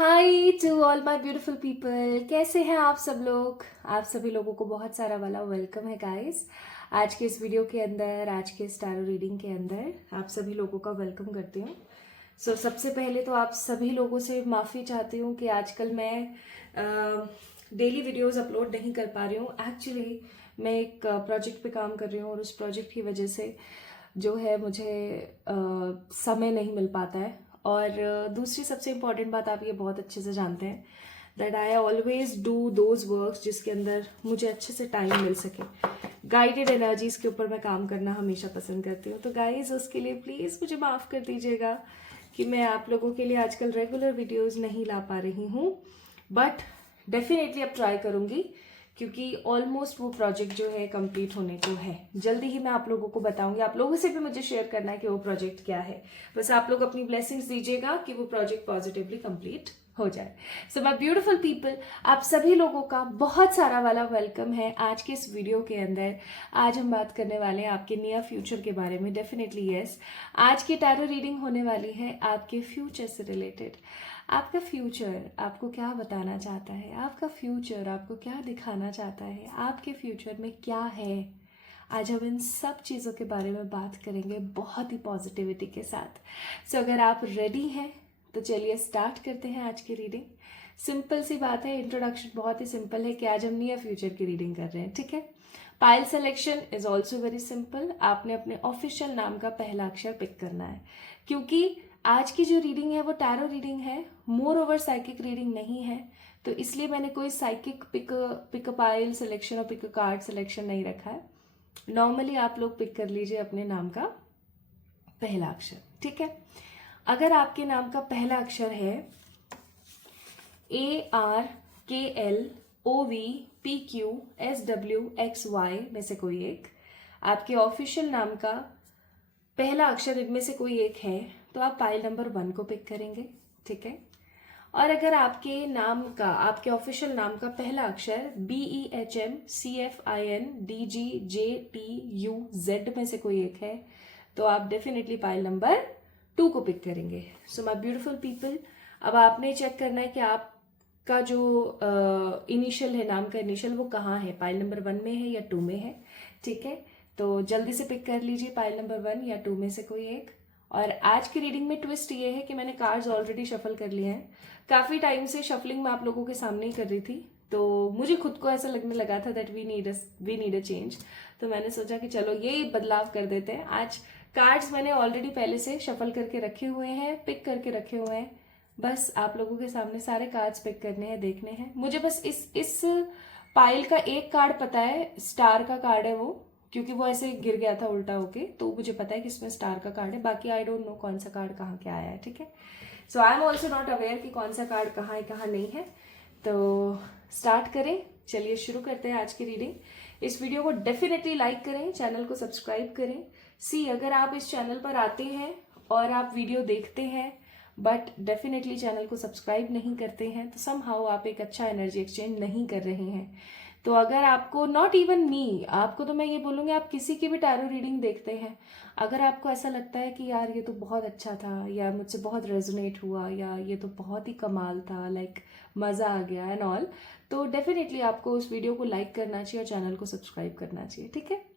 Hi to all my beautiful people, कैसे हैं आप सब लोग। आप सभी लोगों को बहुत सारा वाला वेलकम है गाइस। आज के इस वीडियो के अंदर, आज के इस टैरो रीडिंग के अंदर आप सभी लोगों का वेलकम करती हूँ। सबसे पहले तो आप सभी लोगों से माफ़ी चाहती हूँ कि आजकल मैं डेली वीडियोस अपलोड नहीं कर पा रही हूँ। एक्चुअली मैं एक प्रोजेक्ट पे काम कर रही हूँ और उस प्रोजेक्ट की वजह से जो है मुझे समय नहीं मिल पाता है। और दूसरी सबसे इम्पॉर्टेंट बात, आप ये बहुत अच्छे से जानते हैं that I always do those works जिसके अंदर मुझे अच्छे से टाइम मिल सके। गाइडेड एनर्जीज के ऊपर मैं काम करना हमेशा पसंद करती हूँ। तो गाइज, उसके लिए प्लीज़ मुझे माफ़ कर दीजिएगा कि मैं आप लोगों के लिए आजकल रेगुलर वीडियोस नहीं ला पा रही हूँ, बट डेफिनेटली अब ट्राई करूँगी क्योंकि ऑलमोस्ट वो प्रोजेक्ट जो है कंप्लीट होने को है। जल्दी ही मैं आप लोगों को बताऊंगी। आप लोगों से भी मुझे शेयर करना है कि वो प्रोजेक्ट क्या है। बस आप लोग अपनी ब्लेसिंग्स दीजिएगा कि वो प्रोजेक्ट पॉजिटिवली कंप्लीट हो जाए। सो माय ब्यूटीफुल पीपल, आप सभी लोगों का बहुत सारा वाला वेलकम है आज के इस वीडियो के अंदर। आज हम बात करने वाले हैं आपके नियर फ्यूचर के बारे में। डेफिनेटली यस, आज की टैरो रीडिंग होने वाली है आपके फ्यूचर से रिलेटेड। आपका फ्यूचर आपको क्या बताना चाहता है, आपका फ्यूचर आपको क्या दिखाना चाहता है, आपके फ्यूचर में क्या है। आज हम इन सब चीज़ों के बारे में बात करेंगे बहुत ही पॉजिटिविटी के साथ। अगर आप रेडी हैं तो चलिए स्टार्ट करते हैं आज की रीडिंग। सिंपल सी बात है, इंट्रोडक्शन बहुत ही सिंपल है कि आज हम नियर फ्यूचर की रीडिंग कर रहे हैं, ठीक है। Pile selection is also very simple. आपने अपने ऑफिशियल नाम का पहला अक्षर पिक करना है, क्योंकि आज की जो रीडिंग है वो टैरो रीडिंग है, मोर ओवर साइकिक रीडिंग नहीं है। तो इसलिए मैंने कोई साइकिक पिक पाइल सिलेक्शन और पिक कार्ड सिलेक्शन नहीं रखा है। नॉर्मली आप लोग पिक कर लीजिए अपने नाम का पहला अक्षर, ठीक है। अगर आपके नाम का पहला अक्षर है ARKLOVPQSWXY में से कोई एक, आपके ऑफिशियल नाम का पहला अक्षर इनमें से कोई एक है, तो आप पाइल नंबर 1 को पिक करेंगे, ठीक है। और अगर आपके नाम का, आपके ऑफिशियल नाम का पहला अक्षर BEHMCFINDGJTUZ में से कोई एक है, तो आप डेफिनेटली पाइल नंबर 2 को पिक करेंगे। सो माय ब्यूटीफुल पीपल, अब आपने चेक करना है कि आपका जो इनिशियल है, नाम का इनिशियल, वो कहाँ है, पाइल नंबर 1 में है या 2 में है, ठीक है। तो जल्दी से पिक कर लीजिए पाइल नंबर 1 या 2 में से कोई एक। और आज की रीडिंग में ट्विस्ट ये है कि मैंने कार्ड्स ऑलरेडी शफल कर लिए हैं। काफ़ी टाइम से शफलिंग मैं आप लोगों के सामने ही कर रही थी, तो मुझे खुद को ऐसा लगने लगा था that we need a change. तो मैंने सोचा कि चलो ये बदलाव कर देते हैं। आज कार्ड्स मैंने ऑलरेडी पहले से शफल करके रखे हुए हैं, पिक करके रखे हुए हैं। बस आप लोगों के सामने सारे कार्ड्स पिक करने हैं, देखने हैं। मुझे बस इस पाइल का एक कार्ड पता है, स्टार का कार्ड है वो, क्योंकि वो ऐसे गिर गया था उल्टा होके, तो मुझे पता है कि इसमें स्टार का कार्ड है। बाकी आई डोंट नो कौन सा कार्ड कहाँ क्या आया है, ठीक है। So I am also not aware कि कौन सा कार्ड कहाँ है कहाँ नहीं है। तो स्टार्ट करें, चलिए शुरू करते हैं आज की रीडिंग। इस वीडियो को डेफिनेटली लाइक करें, चैनल को सब्सक्राइब करें। अगर आप इस चैनल पर आते हैं और आप वीडियो देखते हैं बट डेफिनेटली चैनल को सब्सक्राइब नहीं करते हैं, तो समहाउ आप एक अच्छा एनर्जी एक्सचेंज नहीं कर रहे हैं। तो अगर आपको, नॉट इवन मी, आपको तो मैं ये बोलूँगी, आप किसी की भी टैरो रीडिंग देखते हैं, अगर आपको ऐसा लगता है कि यार ये तो बहुत अच्छा था, या मुझसे बहुत रेजोनेट हुआ, या ये तो बहुत ही कमाल था, लाइक मज़ा आ गया एंड ऑल, तो डेफिनेटली आपको उस वीडियो को लाइक करना चाहिए और चैनल को सब्सक्राइब करना चाहिए, ठीक है।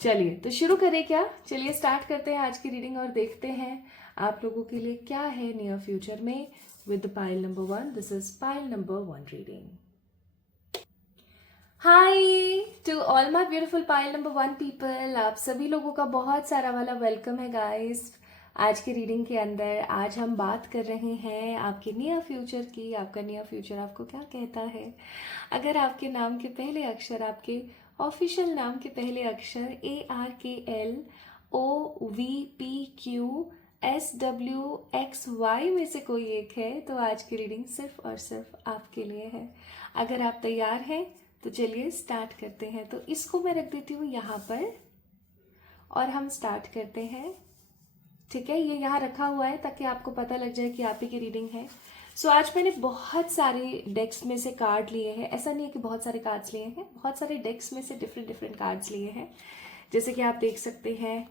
चलिए तो शुरू करें क्या, चलिए स्टार्ट करते हैं आज की रीडिंग और देखते हैं आप लोगों के लिए क्या है नियर फ्यूचर में with pile number 1। This is pile number 1 reading. Hi to all my beautiful pile number 1 people, आप सभी लोगों का बहुत सारा वाला वेलकम है गाइस। आज की रीडिंग के अंदर आज हम बात कर रहे हैं आपके नियर फ्यूचर की। आपका नियर फ्यूचर आपको क्या कहता है। अगर आपके नाम के पहले अक्षर, आपके ऑफिशियल नाम के पहले अक्षर ARKLOVPQSWXY में से कोई एक है, तो आज की रीडिंग सिर्फ और सिर्फ आपके लिए है। अगर आप तैयार हैं तो चलिए स्टार्ट करते हैं। तो इसको मैं रख देती हूँ यहाँ पर और हम स्टार्ट करते हैं, ठीक है। ये यहाँ रखा हुआ है ताकि आपको पता लग जाए कि आप ही की रीडिंग है। आज मैंने बहुत सारे डेक्स में से कार्ड लिए हैं। ऐसा नहीं है कि बहुत सारे कार्ड्स लिए हैं, बहुत सारे डेक्स में से डिफरेंट कार्ड्स लिए हैं। जैसे कि आप देख सकते हैं,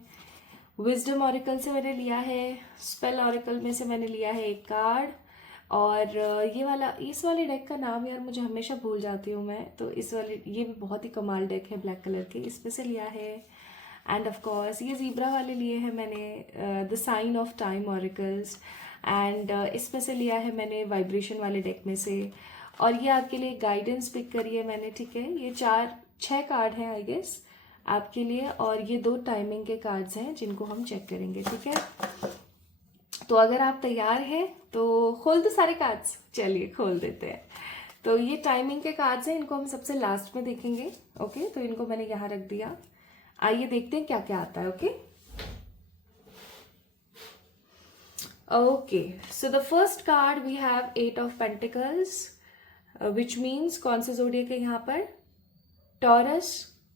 विजडम ऑरिकल से मैंने लिया है, स्पेल ऑरिकल में से मैंने लिया है एक कार्ड, और इस वाले डेक का नाम यार मुझे हमेशा भूल जाती हूँ मैं, तो ये भी बहुत ही कमाल डेक है ब्लैक कलर के, इसमें से लिया है। एंड ऑफ कोर्स ये ज़ीब्रा वाले लिए हैं मैंने, the sign of time oracles, and इसमें से लिया है मैंने वाइब्रेशन वाले डेक में से। और ये आपके लिए गाइडेंस पिक करी है मैंने, ठीक है। ये 6 कार्ड हैं आई गेस आपके लिए, और ये 2 टाइमिंग के कार्ड्स हैं जिनको हम चेक करेंगे, ठीक है। तो अगर आप तैयार हैं तो खोल दो सारे कार्ड्स, चलिए खोल देते हैं। तो ये टाइमिंग के कार्ड्स हैं, इनको हम सबसे लास्ट में देखेंगे, ओके। तो इनको मैंने यहाँ रख दिया, आइए देखते हैं क्या क्या आता है, okay. Okay, so the first card we have 8 of pentacles, which means कौन से जोडियक है यहाँ पर, Taurus,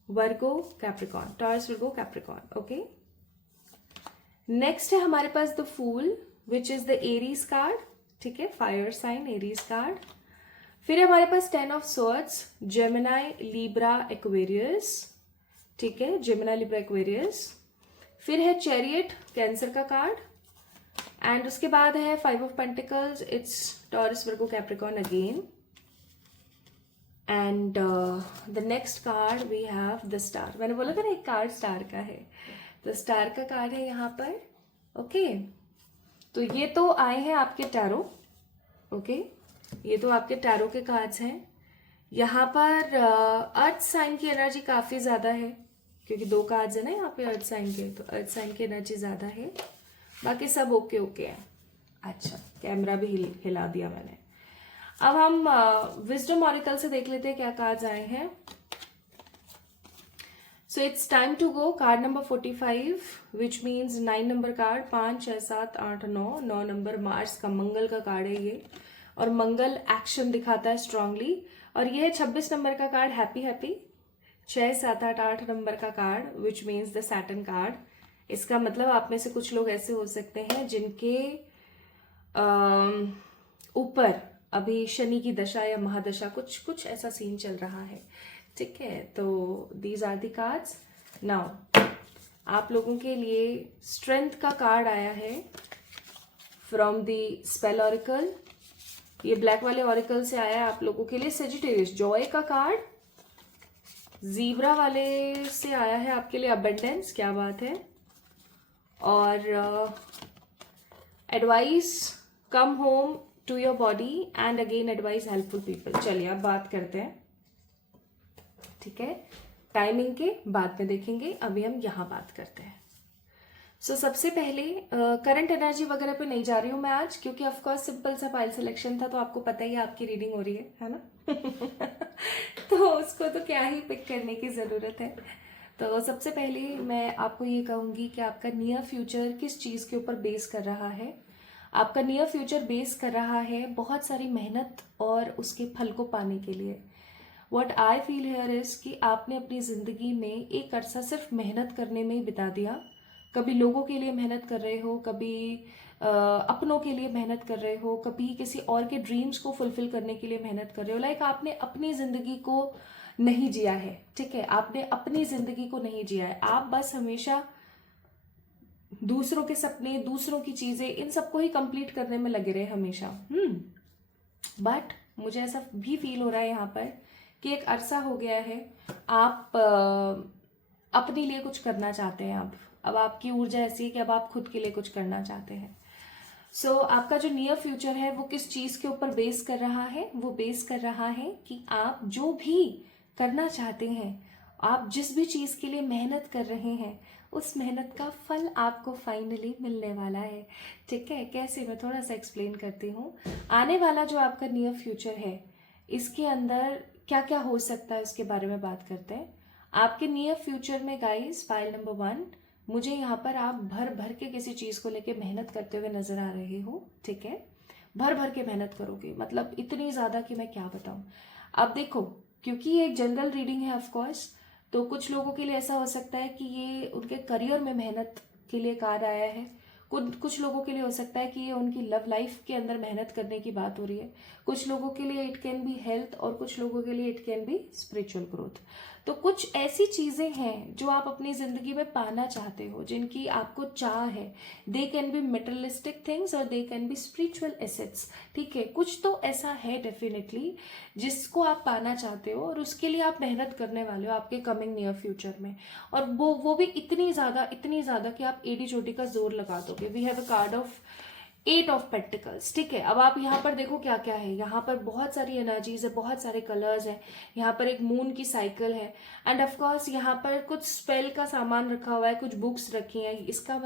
Virgo, Capricorn, Taurus, Virgo, Capricorn, okay. Next है हमारे पास the fool which is the Aries card, ठीक है, फायर साइन एरीज कार्ड। फिर हमारे पास 10 of swords, Gemini, Libra, Aquarius, ठीक है, जेमिनाई, लिब्रा, एक्वेरियस। फिर है चैरियट, कैंसर का कार्ड, एंड उसके बाद है 5 of pentacles, it's Taurus, Virgo, Capricorn again. And the next card we have the star, मैंने बोला था ना एक कार्ड स्टार का है, तो स्टार का कार्ड है यहाँ पर, ओके। तो ये तो आए हैं आपके टैरो, ओके, ये तो आपके टैरो के कार्ड्स हैं। यहाँ पर अर्थ साइन की एनर्जी काफ़ी ज़्यादा है, क्योंकि 2 कार्ड्स है ना यहाँ पे अर्थ साइन के, तो अर्थ साइन की एनर्जी ज़्यादा है, बाकी सब ओके ओके है। अच्छा, कैमरा भी हिला दिया मैंने। अब हम विजडम ऑरिकल से देख लेते हैं क्या कार्ड्स आए हैं। So it's time to go. Card number 45, which means 9 number card, 5, 6, 7, 8, 9 number Mars का मंगल का कार्ड है ये, और मंगल एक्शन दिखाता है स्ट्रांगली। और ये है 26 नंबर का कार्ड, हैप्पी हैप्पी, 6, 7, 8, 8 नंबर का card, which means the Saturn card. इसका मतलब आप में से कुछ लोग ऐसे हो सकते हैं जिनके ऊपर अभी शनि की दशा या महादशा, कुछ ऐसा सीन चल रहा है, ठीक है। तो these are the cards. Now आप लोगों के लिए स्ट्रेंथ का कार्ड आया है फ्रॉम दी स्पेल ऑरिकल, ये ब्लैक वाले ऑरिकल से आया है आप लोगों के लिए। सेजिटेरियस, जॉय का कार्ड, ज़ीब्रा वाले से आया है आपके लिए अबंडेंस, क्या बात है। और advice, come home to your body, and again advice, helpful people. चलिए अब बात करते हैं, ठीक है, टाइमिंग के बाद में देखेंगे, अभी हम यहाँ बात करते हैं। सो सबसे पहले करंट एनर्जी वगैरह पे नहीं जा रही हूँ मैं आज, क्योंकि ऑफकोर्स सिंपल सा पाइल सिलेक्शन था, तो आपको पता ही है आपकी रीडिंग हो रही है ना तो उसको तो क्या ही पिक करने की ज़रूरत है। तो सबसे पहले मैं आपको ये कहूँगी कि आपका नियर फ्यूचर किस चीज़ के ऊपर बेस कर रहा है। आपका नियर फ्यूचर बेस कर रहा है बहुत सारी मेहनत और उसके फल को पाने के लिए। What I feel here is कि आपने अपनी ज़िंदगी में एक अरसा सिर्फ मेहनत करने में ही बिता दिया। कभी लोगों के लिए मेहनत कर रहे हो, कभी अपनों के लिए मेहनत कर रहे हो, कभी किसी और के ड्रीम्स को फुलफिल करने के लिए मेहनत कर रहे हो। लाइक आपने अपनी ज़िंदगी को नहीं जिया है, ठीक है, आपने अपनी ज़िंदगी को नहीं जिया है। आप बस हमेशा दूसरों के सपने, दूसरों की चीज़ें, इन सबको ही कंप्लीट करने में लगे रहे हमेशा। बट मुझे ऐसा भी फील हो रहा है यहाँ पर कि एक अरसा हो गया है आप अपने लिए कुछ करना चाहते हैं। अब आपकी ऊर्जा ऐसी है कि अब आप खुद के लिए कुछ करना चाहते हैं। सो आपका जो नियर फ्यूचर है वो किस चीज़ के ऊपर बेस कर रहा है? वो बेस कर रहा है कि आप जो भी करना चाहते हैं, आप जिस भी चीज़ के लिए मेहनत कर रहे हैं, उस मेहनत का फल आपको फाइनली मिलने वाला है, ठीक है। कैसे, मैं थोड़ा सा एक्सप्लेन करती हूँ। आने वाला जो आपका नियर फ्यूचर है, इसके अंदर क्या क्या हो सकता है उसके बारे में बात करते हैं। आपके नियर फ्यूचर में गाइस, फाइल नंबर 1, मुझे यहाँ पर आप भर भर के किसी चीज़ को लेके मेहनत करते हुए नजर आ रहे हो, ठीक है। भर भर के मेहनत करोगे, मतलब इतनी ज़्यादा कि मैं क्या बताऊँ। अब देखो, क्योंकि ये एक जनरल रीडिंग है ऑफ कोर्स, तो कुछ लोगों के लिए ऐसा हो सकता है कि ये उनके करियर में मेहनत के लिए कार्ड आया है। कुछ लोगों के लिए हो सकता है कि ये उनकी लव लाइफ के अंदर मेहनत करने की बात हो रही है। कुछ लोगों के लिए इट कैन बी हेल्थ, और कुछ लोगों के लिए it can be spiritual growth. तो कुछ ऐसी चीज़ें हैं जो आप अपनी ज़िंदगी में पाना चाहते हो, जिनकी आपको चाह है। They can be materialistic things और they can be spiritual assets, ठीक है। कुछ तो ऐसा है डेफिनेटली जिसको आप पाना चाहते हो और उसके लिए आप मेहनत करने वाले हो आपके कमिंग नियर फ्यूचर में। और वो भी इतनी ज़्यादा कि आप एडी चोटी का जोर लगा दोगे। We have a card of 8 of pentacles, ठीक है। अब आप यहाँ पर देखो क्या क्या है, यहाँ पर बहुत सारी एनर्जीज है, बहुत सारे कलर्स हैं, यहाँ पर एक मून की साइकिल है, एंड ऑफ कोर्स यहाँ पर कुछ स्पेल का सामान रखा हुआ है, कुछ बुक्स रखी हैं। इसका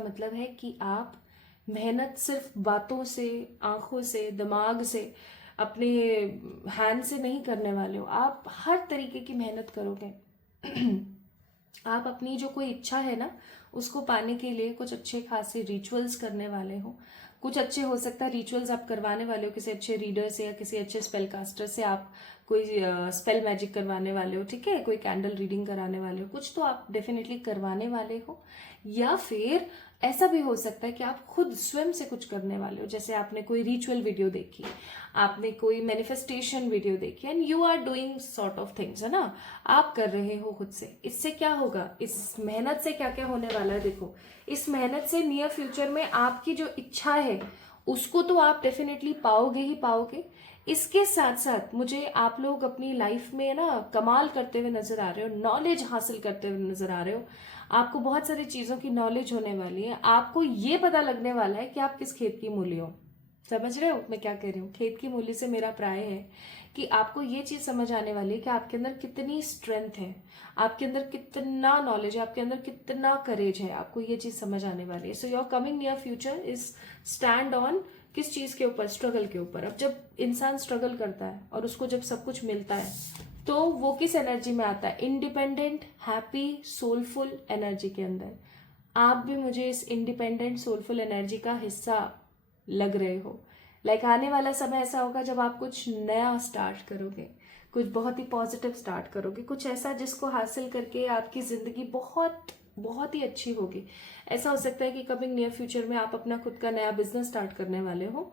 मतलब है कि आप मेहनत सिर्फ बातों से, आंखों से, दिमाग से, अपने हैंड से नहीं करने वाले हो। आप हर तरीके की मेहनत करोगे। आप अपनी जो कोई इच्छा है ना, उसको पाने के लिए कुछ अच्छे खासे रिचुअल्स करने वाले हो। कुछ अच्छे हो सकता है रिचुअल्स आप करवाने वाले हो किसी अच्छे रीडर से या किसी अच्छे स्पेल कास्टर से। आप कोई स्पेल मैजिक करवाने वाले हो, ठीक है, कोई कैंडल रीडिंग कराने वाले हो, कुछ तो आप डेफिनेटली करवाने वाले हो। या फिर ऐसा भी हो सकता है कि आप खुद स्वयं से कुछ करने वाले हो, जैसे आपने कोई रिचुअल वीडियो देखी, आपने कोई मैनिफेस्टेशन वीडियो देखी, and you are doing sort of things, है ना, आप कर रहे हो खुद से। इससे क्या होगा, इस मेहनत से क्या क्या होने वाला है देखो। इस मेहनत से नियर फ्यूचर में आपकी जो इच्छा है उसको तो आप डेफिनेटली पाओगे ही पाओगे। इसके साथ साथ मुझे आप लोग अपनी लाइफ में ना कमाल करते हुए नजर आ रहे हो, नॉलेज हासिल करते हुए नजर आ रहे हो। आपको बहुत सारी चीजों की नॉलेज होने वाली है। आपको ये पता लगने वाला है कि आप किस खेत की मूली हो। समझ रहे हो मैं क्या कह रही हूँ? खेत की मूली से मेरा प्राय है कि आपको ये चीज समझ आने वाली है कि आपके अंदर कितनी स्ट्रेंथ है, आपके अंदर कितना नॉलेज है, आपके अंदर कितना करेज है। आपको ये चीज समझ आने वाली है। So your coming near future is stand on किस चीज के ऊपर? स्ट्रगल के ऊपर। अब जब इंसान स्ट्रगल करता है और उसको जब सब कुछ मिलता है तो वो किस एनर्जी में आता है? इंडिपेंडेंट, हैप्पी, सोलफुल एनर्जी के अंदर। आप भी मुझे इस इंडिपेंडेंट सोलफुल एनर्जी का हिस्सा लग रहे हो। लाइक आने वाला समय ऐसा होगा जब आप कुछ नया स्टार्ट करोगे, कुछ बहुत ही पॉजिटिव स्टार्ट करोगे, कुछ ऐसा जिसको हासिल करके आपकी जिंदगी बहुत बहुत ही अच्छी होगी। ऐसा हो सकता है कि कमिंग नियर फ्यूचर में आप अपना खुद का नया बिजनेस स्टार्ट करने वाले हो,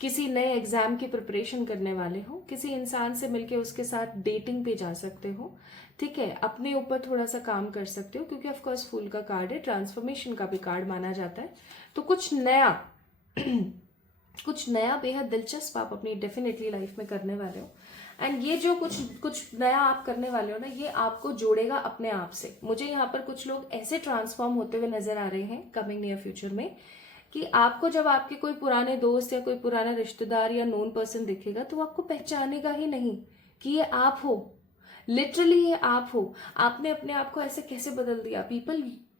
किसी नए एग्जाम की प्रिपरेशन करने वाले हो, किसी इंसान से मिलके उसके साथ डेटिंग पे जा सकते हो, ठीक है, अपने ऊपर थोड़ा सा काम कर सकते हो, क्योंकि ऑफ कोर्स फूल का कार्ड है, ट्रांसफॉर्मेशन का भी कार्ड माना जाता है। तो कुछ नया कुछ नया बेहद दिलचस्प आप अपनी डेफिनेटली लाइफ में करने वाले हो। एंड ये जो कुछ नया आप करने वाले हो ना, ये आपको जोड़ेगा अपने आप से। मुझे यहाँ पर कुछ लोग ऐसे ट्रांसफॉर्म होते हुए नजर आ रहे हैं कमिंग नियर फ्यूचर में कि आपको जब आपके कोई पुराने दोस्त या कोई पुराना रिश्तेदार या नोन पर्सन दिखेगा तो आपको पहचानेगा ही नहीं कि ये आप हो। लिटरली ये आप हो। आपने अपने आप को ऐसे कैसे बदल दिया?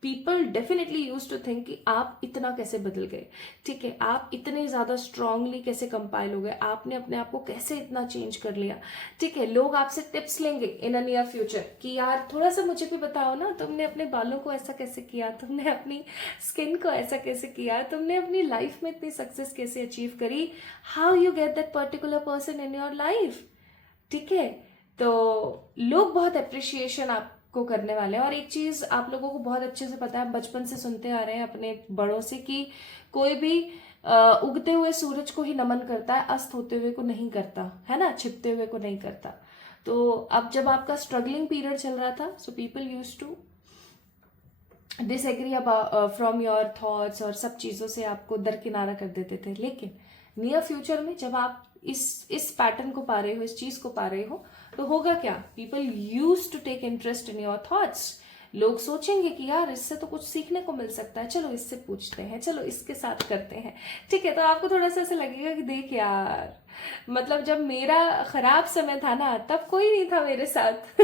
People definitely use to think कि आप इतना कैसे बदल गए, ठीक है, आप इतने ज्यादा स्ट्रांगली कैसे कंपाइल हो गए, आपने अपने आप को कैसे इतना चेंज कर लिया, ठीक है। लोग आपसे टिप्स लेंगे इन अ नियर फ्यूचर कि यार थोड़ा सा मुझे भी बताओ ना, तुमने अपने बालों को ऐसा कैसे किया, तुमने अपनी स्किन को ऐसा कैसे किया, तुमने अपनी लाइफ में इतनी सक्सेस कैसे अचीव करी, how you get that particular person in your life, ठीक है। तो लोग बहुत अप्रिशिएशन आपको करने वाले हैं। और एक चीज आप लोगों को बहुत अच्छे से पता है, बचपन से सुनते आ रहे हैं अपने बड़ों से कि कोई भी उगते हुए सूरज को ही नमन करता है, अस्त होते हुए को नहीं करता, है ना, छिपते हुए को नहीं करता। तो अब जब आपका स्ट्रगलिंग पीरियड चल रहा था, so people use to disagree from your thoughts और सब चीजों से आपको दरकिनारा कर देते थे। लेकिन नियर फ्यूचर में जब आप इस पैटर्न को पा रहे हो, इस चीज को पा रहे हो, तो होगा क्या? People use to take interest in your thoughts. लोग सोचेंगे कि यार इससे तो कुछ सीखने को मिल सकता है, चलो इससे पूछते हैं, चलो इसके साथ करते हैं, ठीक है। तो आपको थोड़ा सा ऐसा लगेगा कि देख यार, मतलब जब मेरा खराब समय था ना तब कोई नहीं था मेरे साथ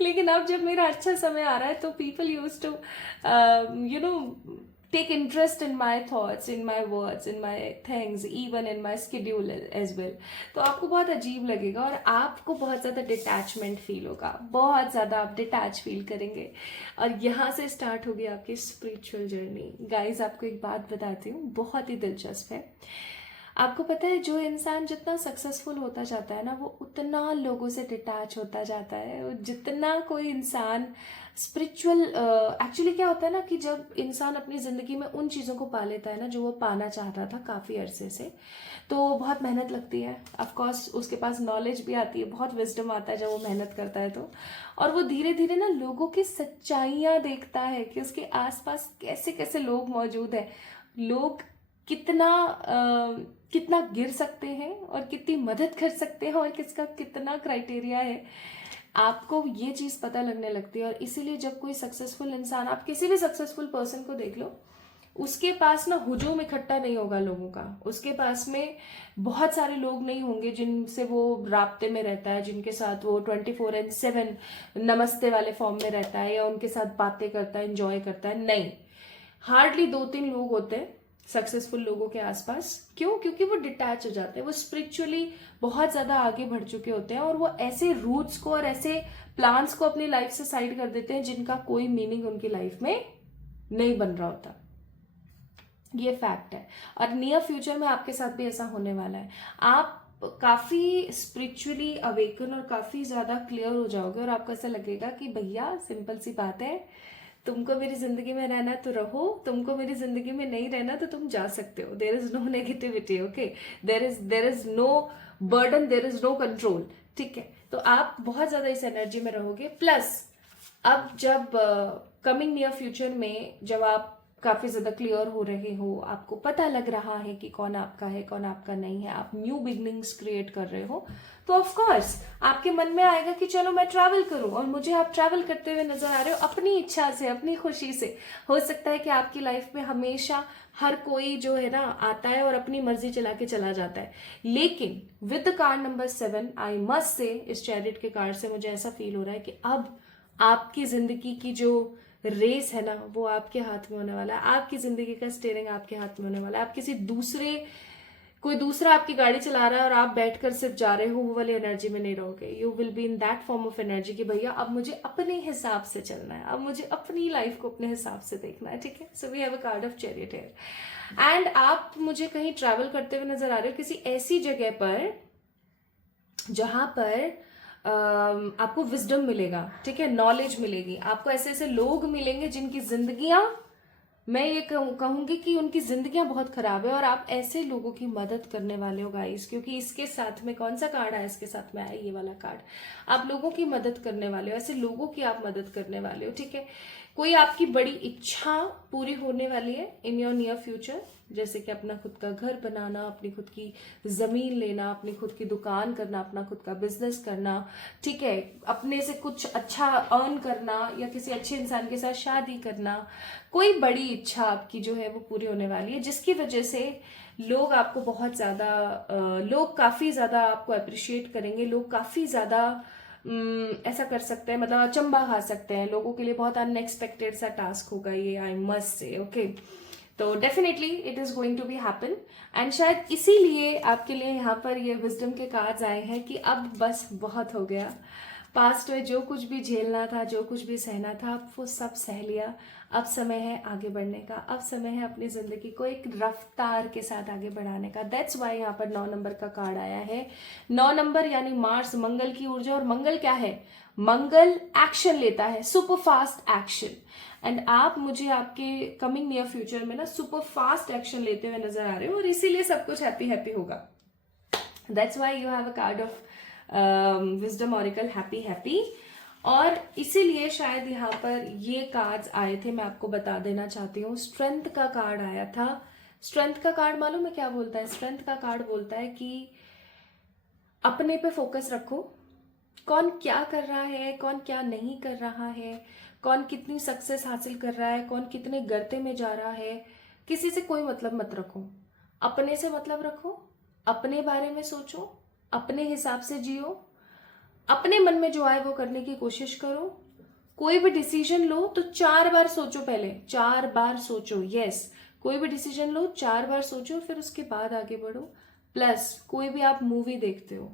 लेकिन अब जब मेरा अच्छा समय आ रहा है तो people use to take interest in my thoughts, in my words, in my things, even in my schedule as well. तो आपको बहुत अजीब लगेगा और आपको बहुत ज़्यादा डिटैचमेंट फील होगा, बहुत ज़्यादा आप डिटैच फील करेंगे। और यहाँ से स्टार्ट होगी आपकी स्पिरिचुअल जर्नी। गाइज आपको एक बात बताती हूँ, बहुत ही दिलचस्प है। आपको पता है जो इंसान जितना सक्सेसफुल होता जाता है ना वो उतना लोगों से डिटैच होता जाता है। वो जितना कोई इंसान स्पिरिचुअल, एक्चुअली क्या होता है ना कि जब इंसान अपनी ज़िंदगी में उन चीज़ों को पा लेता है ना जो वो पाना चाहता था काफ़ी अरसे से, तो बहुत मेहनत लगती है। ऑफ कोर्स उसके पास नॉलेज भी आती है, बहुत विजडम आता है जब वो मेहनत करता है तो। और वो धीरे धीरे ना लोगों की सच्चाइयाँ देखता है कि उसके आसपास कैसे कैसे लोग मौजूद हैं, लोग कितना कितना गिर सकते हैं और कितनी मदद कर सकते हैं और किसका कितना क्राइटेरिया है। आपको ये चीज़ पता लगने लगती है। और इसीलिए जब कोई सक्सेसफुल इंसान, आप किसी भी सक्सेसफुल पर्सन को देख लो, उसके पास ना हुजूम इकट्ठा नहीं होगा लोगों का। उसके पास में बहुत सारे लोग नहीं होंगे जिनसे वो राब्ते में रहता है, जिनके साथ वो 24/7 नमस्ते वाले फॉर्म में रहता है या उनके साथ बातें करता है, इंजॉय करता है। नहीं, हार्डली 2-3 लोग होते हैं सक्सेसफुल लोगों के आसपास। क्यों? क्योंकि वो डिटैच हो जाते हैं, वो स्पिरिचुअली बहुत ज्यादा आगे बढ़ चुके होते हैं और वो ऐसे रूट्स को और ऐसे प्लान्स को अपनी लाइफ से साइड कर देते हैं जिनका कोई मीनिंग उनकी लाइफ में नहीं बन रहा होता। ये फैक्ट है। और नियर फ्यूचर में आपके साथ भी ऐसा होने वाला है। आप काफी स्पिरिचुअली अवेकन और काफी ज्यादा क्लियर हो जाओगे और आपको ऐसा लगेगा कि भैया सिंपल सी बात है, तुमको मेरी जिंदगी में रहना है तो रहो, तुमको मेरी जिंदगी में नहीं रहना तो तुम जा सकते हो। There is no negativity, okay, there is no burden, there is no control. ठीक है, तो आप बहुत ज्यादा इस एनर्जी में रहोगे। प्लस अब जब कमिंग नियर फ्यूचर में जब आप काफी ज्यादा क्लियर हो रहे हो, आपको पता लग रहा है कि कौन आपका है कौन आपका नहीं है, आप न्यू बिगनिंग्स क्रिएट कर रहे हो, तो ऑफ कोर्स आपके मन में आएगा कि चलो मैं ट्रैवल करूं। और मुझे आप ट्रैवल करते हुए नजर आ रहे हो अपनी इच्छा से, अपनी खुशी से। हो सकता है कि आपकी लाइफ में हमेशा हर कोई जो है ना आता है और अपनी मर्जी चला के चला जाता है, लेकिन with the card number 7 I must से, इस चैरिट के कार्ड से मुझे ऐसा फील हो रहा है कि अब आपकी जिंदगी की जो रेस है ना वो आपके हाथ में होने वाला है। आपकी जिंदगी का स्टीयरिंग आपके हाथ में होने वाला है। आप किसी दूसरे, कोई दूसरा आपकी गाड़ी चला रहा है और आप बैठकर सिर्फ जा रहे हो, वो वाली एनर्जी में नहीं रहोगे। You will be in that form of energy कि भैया अब मुझे अपने हिसाब से चलना है, अब मुझे अपनी लाइफ को अपने हिसाब से देखना है। ठीक है, so we have a card of chariot here. And आप मुझे कहीं ट्रैवल करते हुए नजर आ रहे हो किसी ऐसी जगह पर जहां पर आपको विजडम मिलेगा, ठीक है, नॉलेज मिलेगी। आपको ऐसे ऐसे लोग मिलेंगे जिनकी जिंदगियां, मैं ये कहूंगी कि उनकी जिंदगियां बहुत खराब है और आप ऐसे लोगों की मदद करने वाले हो गाइस। क्योंकि इसके साथ में कौन सा कार्ड आया, इसके साथ में आया ये वाला कार्ड। आप लोगों की मदद करने वाले हो, ऐसे लोगों की आप मदद करने वाले हो। ठीक है, कोई आपकी बड़ी इच्छा पूरी होने वाली है इन योर नियर फ्यूचर, जैसे कि अपना खुद का घर बनाना, अपनी खुद की जमीन लेना, अपनी खुद की दुकान करना, अपना खुद का बिजनेस करना। ठीक है, अपने से कुछ अच्छा अर्न करना या किसी अच्छे इंसान के साथ शादी करना। कोई बड़ी इच्छा आपकी जो है वो पूरी होने वाली है, जिसकी वजह से लोग आपको बहुत ज्यादा लोग काफी ज्यादा आपको अप्रिशिएट करेंगे। लोग काफी ज्यादा ऐसा कर सकते हैं, मतलब अचंबा खा सकते हैं। लोगों के लिए बहुत अनएक्सपेक्टेड सा टास्क होगा ये, आई मस्ट से। ओके, तो definitely it is going to be happen. And शायद इसीलिए आपके लिए यहाँ पर ये विजडम के कार्ड्स आए हैं कि अब बस बहुत हो गया। पास्ट में जो कुछ भी झेलना था, जो कुछ भी सहना था, अब वो सब सह लिया। अब समय है आगे बढ़ने का, अब समय है अपनी जिंदगी को एक रफ्तार के साथ आगे बढ़ाने का। दैट्स वाई यहाँ पर 9 नंबर का कार्ड आया है। 9 नंबर यानी मार्स, मंगल की ऊर्जा। और मंगल क्या है? मंगल एक्शन लेता है, सुपर फास्ट एक्शन। एंड आप मुझे आपके कमिंग नियर फ्यूचर में ना सुपर फास्ट एक्शन लेते हुए नजर आ रहे हो और इसीलिए सब कुछ हैप्पी हैप्पी होगा। That's why you have a card of wisdom oracle, happy happy. और इसीलिए शायद यहाँ पर ये कार्ड्स आए थे। मैं आपको बता देना चाहती हूँ, स्ट्रेंथ का कार्ड आया था। स्ट्रेंथ का कार्ड मालूम है क्या बोलता है? स्ट्रेंथ का कार्ड बोलता है कि अपने पे फोकस रखो। कौन क्या कर रहा है, कौन क्या नहीं कर रहा है, कौन कितनी सक्सेस हासिल कर रहा है, कौन कितने गर्ते में जा रहा है, किसी से कोई मतलब मत रखो। अपने से मतलब रखो, अपने बारे में सोचो, अपने हिसाब से जियो, अपने मन में जो आए वो करने की कोशिश करो। कोई भी डिसीजन लो तो 4 बार सोचो, पहले 4 बार सोचो। यस, कोई भी डिसीजन लो 4 बार सोचो, फिर उसके बाद आगे बढ़ो। प्लस कोई भी आप मूवी देखते हो,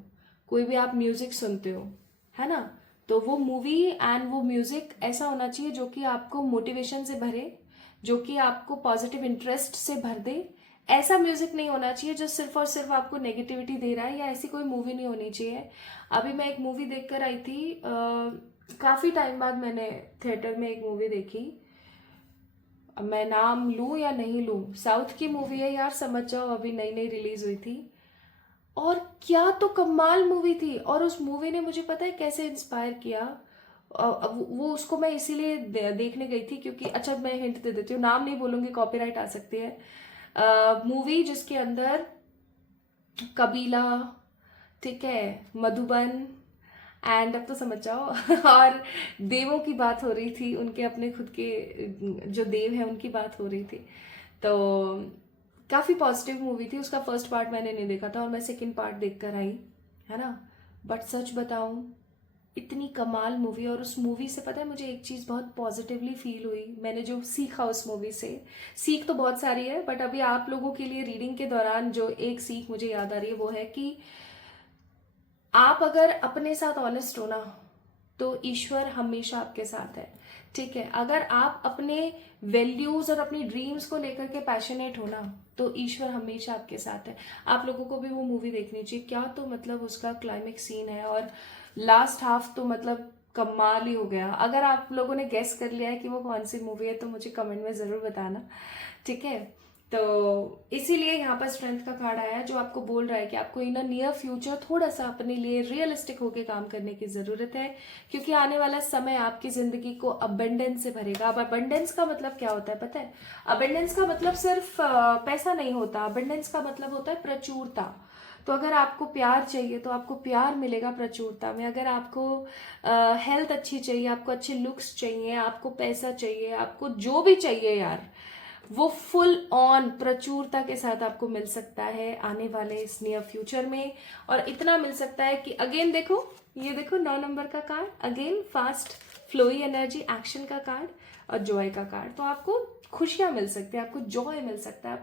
कोई भी आप म्यूजिक सुनते हो, है ना, तो वो मूवी एंड वो म्यूजिक ऐसा होना चाहिए जो कि आपको मोटिवेशन से भरे, जो कि आपको पॉजिटिव इंटरेस्ट से भर दे। ऐसा म्यूजिक नहीं होना चाहिए जो सिर्फ और सिर्फ आपको नेगेटिविटी दे रहा है, या ऐसी कोई मूवी नहीं होनी चाहिए। अभी मैं एक मूवी देखकर आई थी, काफी टाइम बाद मैंने थिएटर में एक मूवी देखी। अब मैं नाम लूं या नहीं लूं, साउथ की मूवी है यार, समझ जाओ, अभी नई नई रिलीज हुई थी। और क्या तो कमाल मूवी थी। और उस मूवी ने मुझे पता है कैसे इंस्पायर किया। वो उसको मैं इसीलिए देखने गई थी क्योंकि, अच्छा मैं हिंट दे देती हूँ, नाम नहीं बोलूंगी, कॉपीराइट आ सकती है। मूवी जिसके अंदर कबीला, ठीक है, मधुबन, एंड अब तो समझ जाओ और देवों की बात हो रही थी, उनके अपने खुद के जो देव हैं उनकी बात हो रही थी। तो काफ़ी पॉजिटिव मूवी थी। उसका फर्स्ट पार्ट मैंने नहीं देखा था और मैं सेकंड पार्ट देख कर आई, है ना। बट सच बताऊं, इतनी कमाल मूवी। और उस मूवी से पता है मुझे एक चीज़ बहुत पॉजिटिवली फील हुई, मैंने जो सीखा उस मूवी से। सीख तो बहुत सारी है, बट अभी आप लोगों के लिए रीडिंग के दौरान जो एक सीख मुझे याद आ रही है वो है कि आप अगर अपने साथ ऑनेस्ट हो ना, तो ईश्वर हमेशा आपके साथ है, ठीक है। अगर आप अपने वैल्यूज और अपनी ड्रीम्स को लेकर के पैशनेट हो ना, तो ईश्वर हमेशा आपके साथ है। आप लोगों को भी वो मूवी देखनी चाहिए। क्या तो मतलब उसका क्लाइमेक्स सीन है, और लास्ट हाफ तो मतलब कमाल ही हो गया। अगर आप लोगों ने गेस कर लिया है कि वो कौन सी मूवी है तो मुझे कमेंट में जरूर बताना, ठीक है। तो इसीलिए यहाँ पर स्ट्रेंथ का कार्ड आया है जो आपको बोल रहा है कि आपको इन नियर फ्यूचर थोड़ा सा अपने लिए रियलिस्टिक होकर काम करने की जरूरत है, क्योंकि आने वाला समय आपकी जिंदगी को अबंडेंस से भरेगा। अब अबंडेंस का मतलब क्या होता है पता है? अबंडेंस का मतलब सिर्फ पैसा नहीं होता। अबंडेंस का मतलब होता है प्रचुरता। तो अगर आपको प्यार चाहिए तो आपको प्यार मिलेगा प्रचुरता में। अगर आपको हेल्थ अच्छी चाहिए, आपको अच्छे लुक्स चाहिए, आपको पैसा चाहिए, आपको जो भी चाहिए यार, वो फुल ऑन प्रचुरता के साथ आपको मिल सकता है आने वाले इस नियर फ्यूचर में। और इतना मिल सकता है कि अगेन देखो, ये देखो 9 नंबर का card, again fast flowy energy, action का कार्ड और जॉय का कार्ड। तो आपको खुशियां मिल सकती है, आपको जॉय मिल सकता है,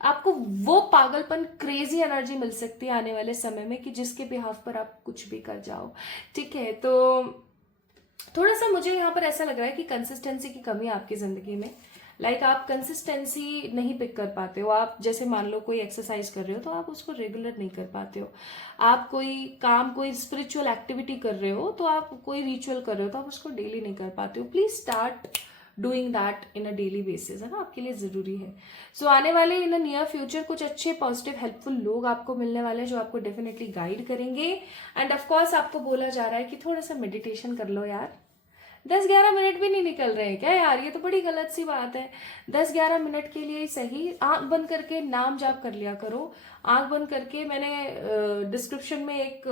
आपको वो पागलपन, क्रेजी एनर्जी मिल सकती है आने वाले समय में कि जिसके बिहाफ पर आप कुछ भी कर जाओ, ठीक है। तो थोड़ा सा मुझे यहाँ पर ऐसा लग रहा है कि कंसिस्टेंसी की कमी है आपकी जिंदगी में। आप कंसिस्टेंसी नहीं पिक कर पाते हो। आप जैसे मान लो कोई एक्सरसाइज कर रहे हो तो आप उसको रेगुलर नहीं कर पाते हो। आप कोई काम, कोई स्पिरिचुअल एक्टिविटी कर रहे हो तो आप कोई रिचुअल कर रहे हो तो आप उसको डेली नहीं कर पाते हो। Please start doing that in a daily basis, है ना, आपके लिए जरूरी है। सो आने वाले इन अ नियर फ्यूचर कुछ अच्छे पॉजिटिव हेल्पफुल लोग आपको मिलने वाले हैं जो आपको डेफिनेटली गाइड करेंगे। एंड ऑफकोर्स आपको बोला जा रहा है कि थोड़ा सा मेडिटेशन कर लो यार। 10-11 मिनट भी नहीं निकल रहे हैं क्या यार? ये तो बड़ी गलत सी बात है। 10-11 मिनट के लिए ही सही आंख बंद करके नाम जाप कर लिया करो। आंख बंद करके, मैंने डिस्क्रिप्शन में एक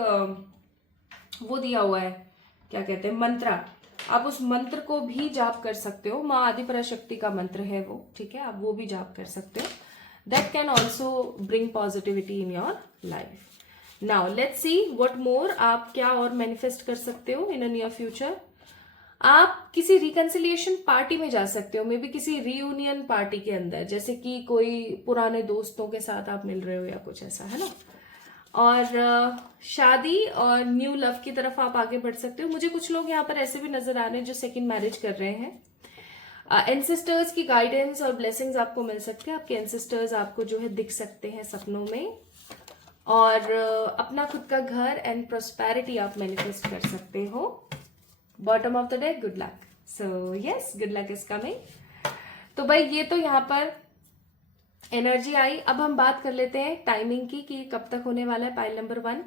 वो दिया हुआ है, क्या कहते हैं, मंत्रा। आप उस मंत्र को भी जाप कर सकते हो। माँ आदि पराशक्ति का मंत्र है वो, ठीक है, आप वो भी जाप कर सकते हो। That can also bring positivity in your life. Now let's see what more आप क्या और मैनिफेस्ट कर सकते हो इन अ नियर फ्यूचर। आप किसी रिकंसिलिएशन पार्टी में जा सकते हो, मे बी किसी रियूनियन पार्टी के अंदर, जैसे कि कोई पुराने दोस्तों के साथ आप मिल रहे हो या कुछ ऐसा, है ना। और शादी और न्यू लव की तरफ आप आगे बढ़ सकते हो। मुझे कुछ लोग यहाँ पर ऐसे भी नजर आ रहे हैं जो सेकंड मैरिज कर रहे हैं। एंसेस्टर्स की गाइडेंस और ब्लेसिंग्स आपको मिल सकते हैं। आपके एंसेस्टर्स आपको जो है दिख सकते हैं सपनों में। और अपना खुद का घर एंड प्रोस्पेरिटी आप मैनिफेस्ट कर सकते हो। Bottom of the day, good luck. So yes, good luck is coming. तो भाई ये तो यहाँ पर एनर्जी आई। अब हम बात कर लेते हैं टाइमिंग की कि कब तक होने वाला है पाइल नंबर 1।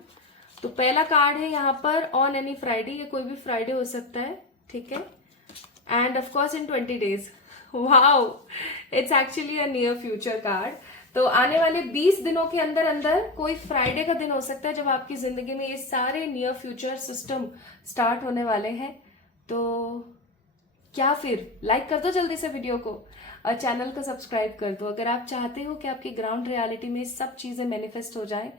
तो पहला कार्ड है यहाँ पर ऑन एनी फ्राइडे, ये कोई भी फ्राइडे हो सकता है, ठीक है। And of course in 20 days. Wow, it's actually a near future card. तो आने वाले 20 दिनों के अंदर अंदर कोई फ्राइडे का दिन हो सकता है जब आपकी जिंदगी में ये सारे नियर फ्यूचर सिस्टम स्टार्ट होने वाले हैं। तो क्या फिर लाइक कर दो जल्दी से वीडियो को और चैनल को सब्सक्राइब कर दो। अगर आप चाहते हो कि आपकी ग्राउंड रियलिटी में सब चीजें मैनिफेस्ट हो जाए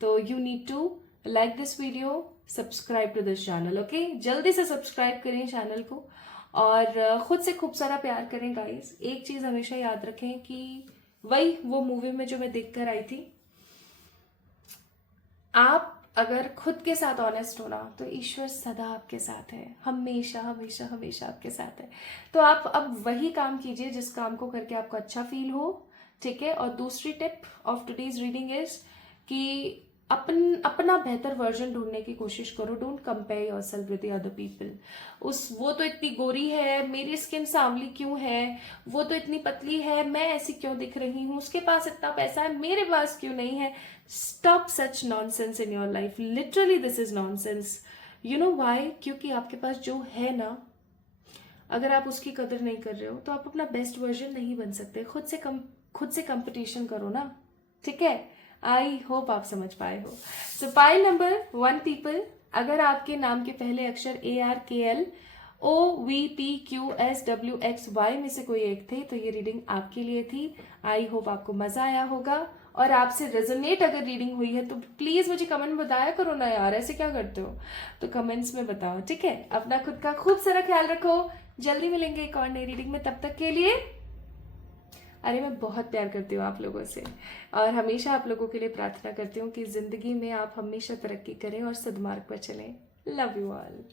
तो you need to like this video, subscribe to this channel, okay. जल्दी से सब्सक्राइब करें चैनल को और खुद से खूब सारा प्यार करें गाइस। एक चीज हमेशा याद रखें कि वही वो मूवी में जो मैं देखकर आई थी, आप अगर खुद के साथ ऑनेस्ट हो ना तो ईश्वर सदा आपके साथ है, हमेशा हमेशा हमेशा आपके साथ है। तो आप अब वही काम कीजिए जिस काम को करके आपको अच्छा फील हो, ठीक है। और दूसरी tip of today's reading is कि अपना बेहतर वर्जन ढूंढने की कोशिश करो। Don't compare yourself with the other people. वो तो इतनी गोरी है, मेरी स्किन सांवली क्यों है, वो तो इतनी पतली है, मैं ऐसी क्यों दिख रही हूँ, उसके पास इतना पैसा है, मेरे पास क्यों नहीं है। Stop such nonsense in your life. Literally this is nonsense. You know why? क्योंकि आपके पास जो है ना, अगर आप उसकी कदर नहीं कर रहे हो तो आप अपना बेस्ट वर्जन नहीं बन सकते। खुद से कंपटीशन करो ना, ठीक है। आई होप आप समझ पाए हो। सो पाइल नंबर 1 पीपल, अगर आपके नाम के पहले अक्षर ARKLOVPQSWXY में से कोई एक थे तो ये रीडिंग आपके लिए थी। आई होप आपको मजा आया होगा और आपसे रेजोनेट अगर रीडिंग हुई है तो प्लीज मुझे कमेंट में बताया करो ना यार, ऐसे क्या करते हो, तो कमेंट्स में बताओ, ठीक है। अपना खुद का खूब सारा ख्याल रखो। जल्दी मिलेंगे एक और नई रीडिंग में, तब तक के लिए अरे मैं बहुत प्यार करती हूँ आप लोगों से और हमेशा आप लोगों के लिए प्रार्थना करती हूँ कि जिंदगी में आप हमेशा तरक्की करें और सद्मार्ग पर चलें। Love you all.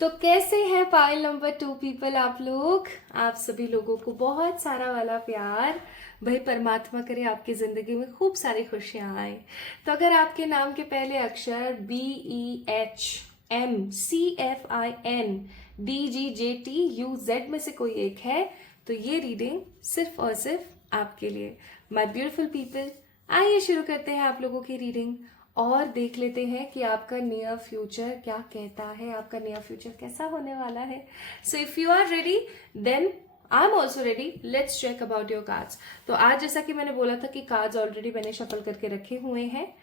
तो कैसे हैं पाइल नंबर 2 पीपल आप लोग? आप सभी लोगों को बहुत सारा वाला प्यार। भाई परमात्मा करे आपकी जिंदगी में खूब सारी खुशियां आए। तो अगर आपके नाम के पहले अक्षर BEHMCFINDGJTUZ में से कोई एक है तो ये रीडिंग सिर्फ और सिर्फ आपके लिए। माय ब्यूटीफुल पीपल, आइए शुरू करते हैं आप लोगों की रीडिंग और देख लेते हैं कि आपका नियर फ्यूचर क्या कहता है, आपका नियर फ्यूचर कैसा होने वाला है। So if you are ready then I am also ready. Let's check about your cards. तो आज जैसा कि मैंने बोला था कि कार्ड्स ऑलरेडी मैंने शफल करके रखे हुए हैं।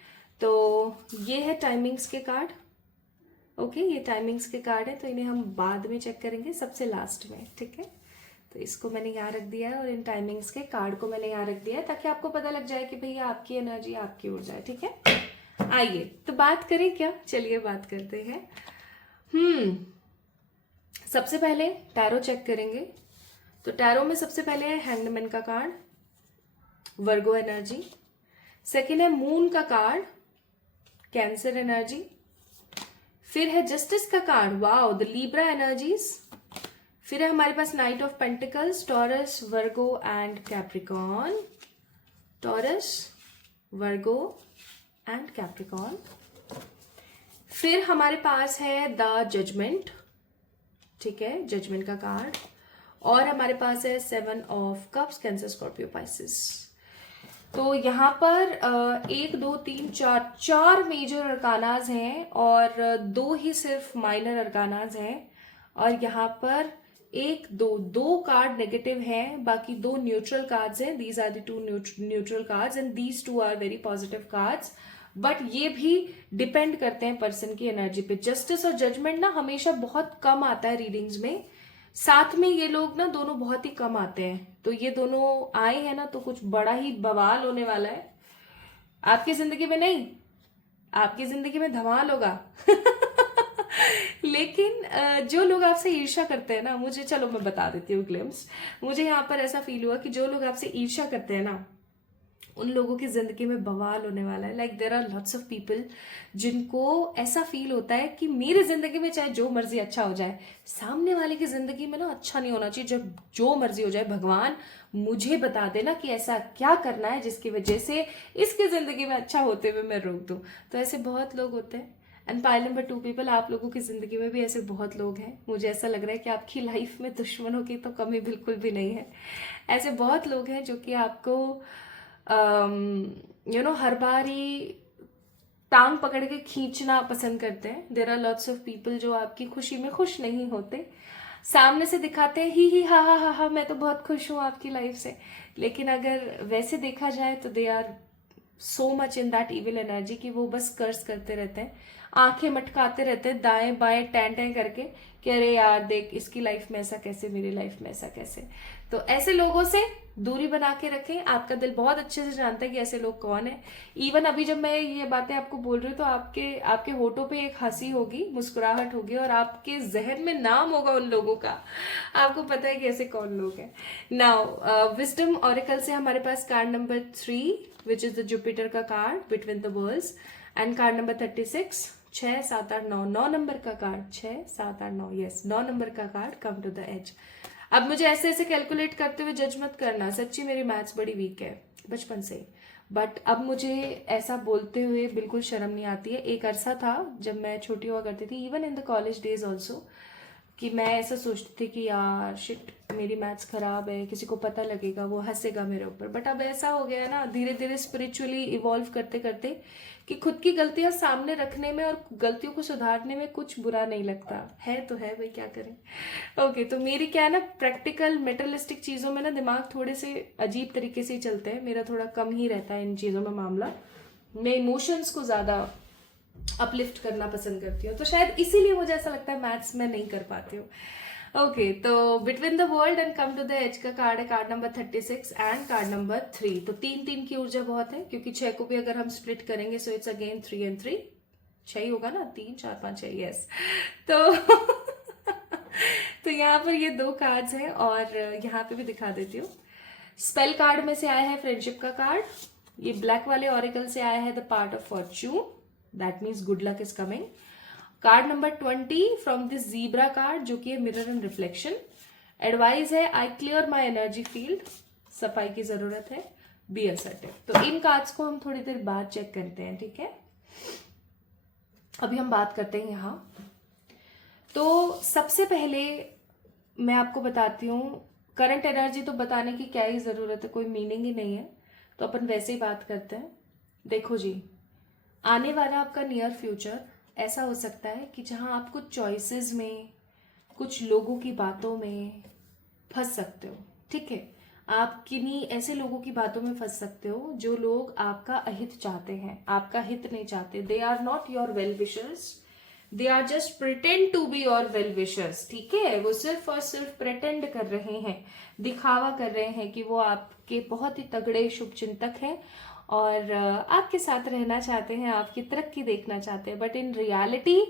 तो ये है टाइमिंग्स के कार्ड। ओके, ये टाइमिंग्स के कार्ड है तो इन्हें हम बाद में चेक करेंगे, सबसे लास्ट में, ठीक है। तो इसको मैंने यहाँ रख दिया है और इन टाइमिंग्स के कार्ड को मैंने यहाँ रख दिया है ताकि आपको पता लग जाए कि भैया आपकी एनर्जी आपकी ऊर्जा है, ठीक है। आइए तो बात करें क्या, चलिए बात करते हैं। सबसे पहले टैरो चेक करेंगे। तो टैरो में सबसे पहले है हैंगमैन का कार्ड, वर्गो एनर्जी। सेकेंड है मून का कार्ड, कैंसर एनर्जी। फिर है जस्टिस का card, wow, the Libra energies. फिर है हमारे पास knight of pentacles, Taurus, Virgo and Capricorn. Taurus, Virgo and Capricorn. फिर हमारे पास है द जजमेंट, ठीक है, जजमेंट का कार्ड। और हमारे पास है 7 of cups, cancer, Scorpio, Pisces. तो यहाँ पर 1 2 3 4 मेजर अरकानाज हैं और 2 ही सिर्फ माइनर अरकानाज हैं। और यहाँ पर 1 2 कार्ड नेगेटिव हैं, बाकी 2 न्यूट्रल कार्ड्स हैं। These are the 2 neutral cards and these 2 are very positive cards. But ये भी डिपेंड करते हैं पर्सन की एनर्जी पे। जस्टिस और जजमेंट ना हमेशा बहुत कम आता है रीडिंग्स में, साथ में ये लोग ना दोनों बहुत ही कम आते हैं। तो ये दोनों आए हैं ना तो कुछ बड़ा ही बवाल होने वाला है आपकी जिंदगी में। नहीं, आपकी जिंदगी में धमाल होगा लेकिन जो लोग आपसे ईर्ष्या करते हैं ना, मुझे, चलो मैं बता देती हूँ ग्लिम्स। मुझे यहाँ पर ऐसा फील हुआ कि जो लोग आपसे ईर्ष्या करते हैं ना उन लोगों की जिंदगी में बवाल होने वाला है। Like there are lots of people जिनको ऐसा फील होता है कि मेरी जिंदगी में चाहे जो मर्जी अच्छा हो जाए, सामने वाले की जिंदगी में ना अच्छा नहीं होना चाहिए। जब जो मर्जी हो जाए, भगवान मुझे बता देना कि ऐसा क्या करना है जिसकी वजह से इसकी जिंदगी में अच्छा होते हुए मैं रोक दूं। तो ऐसे बहुत लोग होते हैं। एंड पाइल नंबर 2 पीपल, आप लोगों की जिंदगी में भी ऐसे बहुत लोग हैं। मुझे ऐसा लग रहा है कि आपकी लाइफ में दुश्मनों की तो कमी बिल्कुल भी नहीं है। ऐसे बहुत लोग हैं जो कि आपको हर बार ही टांग पकड़ के खींचना पसंद करते हैं। There are lots of people जो आपकी खुशी में खुश नहीं होते, सामने से दिखाते हैं ही हा हा हा हा मैं तो बहुत खुश हूँ आपकी लाइफ से, लेकिन अगर वैसे देखा जाए तो they are so much in that evil energy कि वो बस कर्ज करते रहते हैं, आंखें मटकाते रहते हैं दाएं बाएं टैं टैं करके कि अरे यार देख इसकी लाइफ में ऐसा कैसे, मेरी लाइफ में ऐसा कैसे। तो ऐसे लोगों से दूरी बना के रखें। आपका दिल बहुत अच्छे से जानता है कि ऐसे लोग कौन है। इवन अभी जब मैं ये बातें आपको बोल रही हूँ तो आपके होठों पे एक हंसी होगी, मुस्कुराहट होगी और आपके जहन में नाम होगा उन लोगों का। आपको पता है कि ऐसे कौन लोग हैं। नाउ विजडम ऑरेकल से हमारे पास card number 3 which is the Jupiter का card, between the worlds, and card number 36 6 7 8 9 9 number का कार्ड, 6 7 8 9, यस 9 नंबर का card, come to the edge. अब मुझे ऐसे ऐसे कैलकुलेट करते हुए जज मत करना, सच्ची मेरी मैथ्स बड़ी वीक है बचपन से ही। बट अब मुझे ऐसा बोलते हुए बिल्कुल शर्म नहीं आती है। एक अरसा था जब मैं छोटी हुआ करती थी, even in the college days also, कि मैं ऐसा सोचती थी कि यार शिट मेरी मैथ्स खराब है, किसी को पता लगेगा, वो हंसेगा मेरे ऊपर। बट अब ऐसा हो गया ना धीरे धीरे स्पिरिचुअली इवॉल्व करते करते, कि खुद की गलतियां सामने रखने में और गलतियों को सुधारने में कुछ बुरा नहीं लगता है, तो है भाई, क्या करें। ओके, तो मेरी क्या है ना, प्रैक्टिकल मेटलिस्टिक चीज़ों में ना दिमाग थोड़े से अजीब तरीके से ही चलते हैं, मेरा थोड़ा कम ही रहता है इन चीज़ों में मामला। मैं इमोशंस को ज़्यादा अपलिफ्ट करना पसंद करती हूँ, तो शायद इसीलिए मुझे ऐसा लगता है मैथ्स में नहीं कर पाती हूँ। ओके, तो between the world and come to the edge का कार्ड है card number 36 and card number 3। तो 3 3 की ऊर्जा बहुत है, क्योंकि 6 को भी अगर हम स्प्लिट करेंगे सो इट्स अगेन 3 and 3, 6 ही होगा ना, 3 4 5 6, यस। तो तो यहाँ पर ये 2 कार्ड्स हैं और यहाँ पे भी दिखा देती हूँ। स्पेल कार्ड में से आया है फ्रेंडशिप का कार्ड, ये ब्लैक वाले ऑरिकल से आया है the part of Fortune, that means good luck is coming. Card number 20 from this zebra card, जो कि है मिरर एंड रिफ्लेक्शन। एडवाइस है I clear my energy field, सफाई की जरूरत है, बी असर्टिव। तो इन कार्ड्स को हम थोड़ी देर बाद चेक करते हैं, ठीक है। अभी हम बात करते हैं यहाँ। तो सबसे पहले मैं आपको बताती हूँ, करंट एनर्जी तो बताने की क्या ही जरूरत है, कोई मीनिंग ही नहीं है, तो अपन वैसे ही बात करते हैं। देखो जी, आने वाला आपका नियर फ्यूचर ऐसा हो सकता है कि जहां आप कुछ चॉइसेस में, कुछ लोगों की बातों में फंस सकते हो, ठीक है। आप किन्हीं ऐसे लोगों की बातों में फंस सकते हो जो लोग आपका अहित चाहते हैं, आपका हित नहीं चाहते। They are not your well wishers, they are just pretend to be your well wishers, ठीक है। वो सिर्फ और सिर्फ प्रिटेंड कर रहे हैं, दिखावा कर रहे हैं कि वो आपके बहुत ही तगड़े शुभचिंतक हैं और आपके साथ रहना चाहते हैं, आपकी तरक्की देखना चाहते हैं, but in reality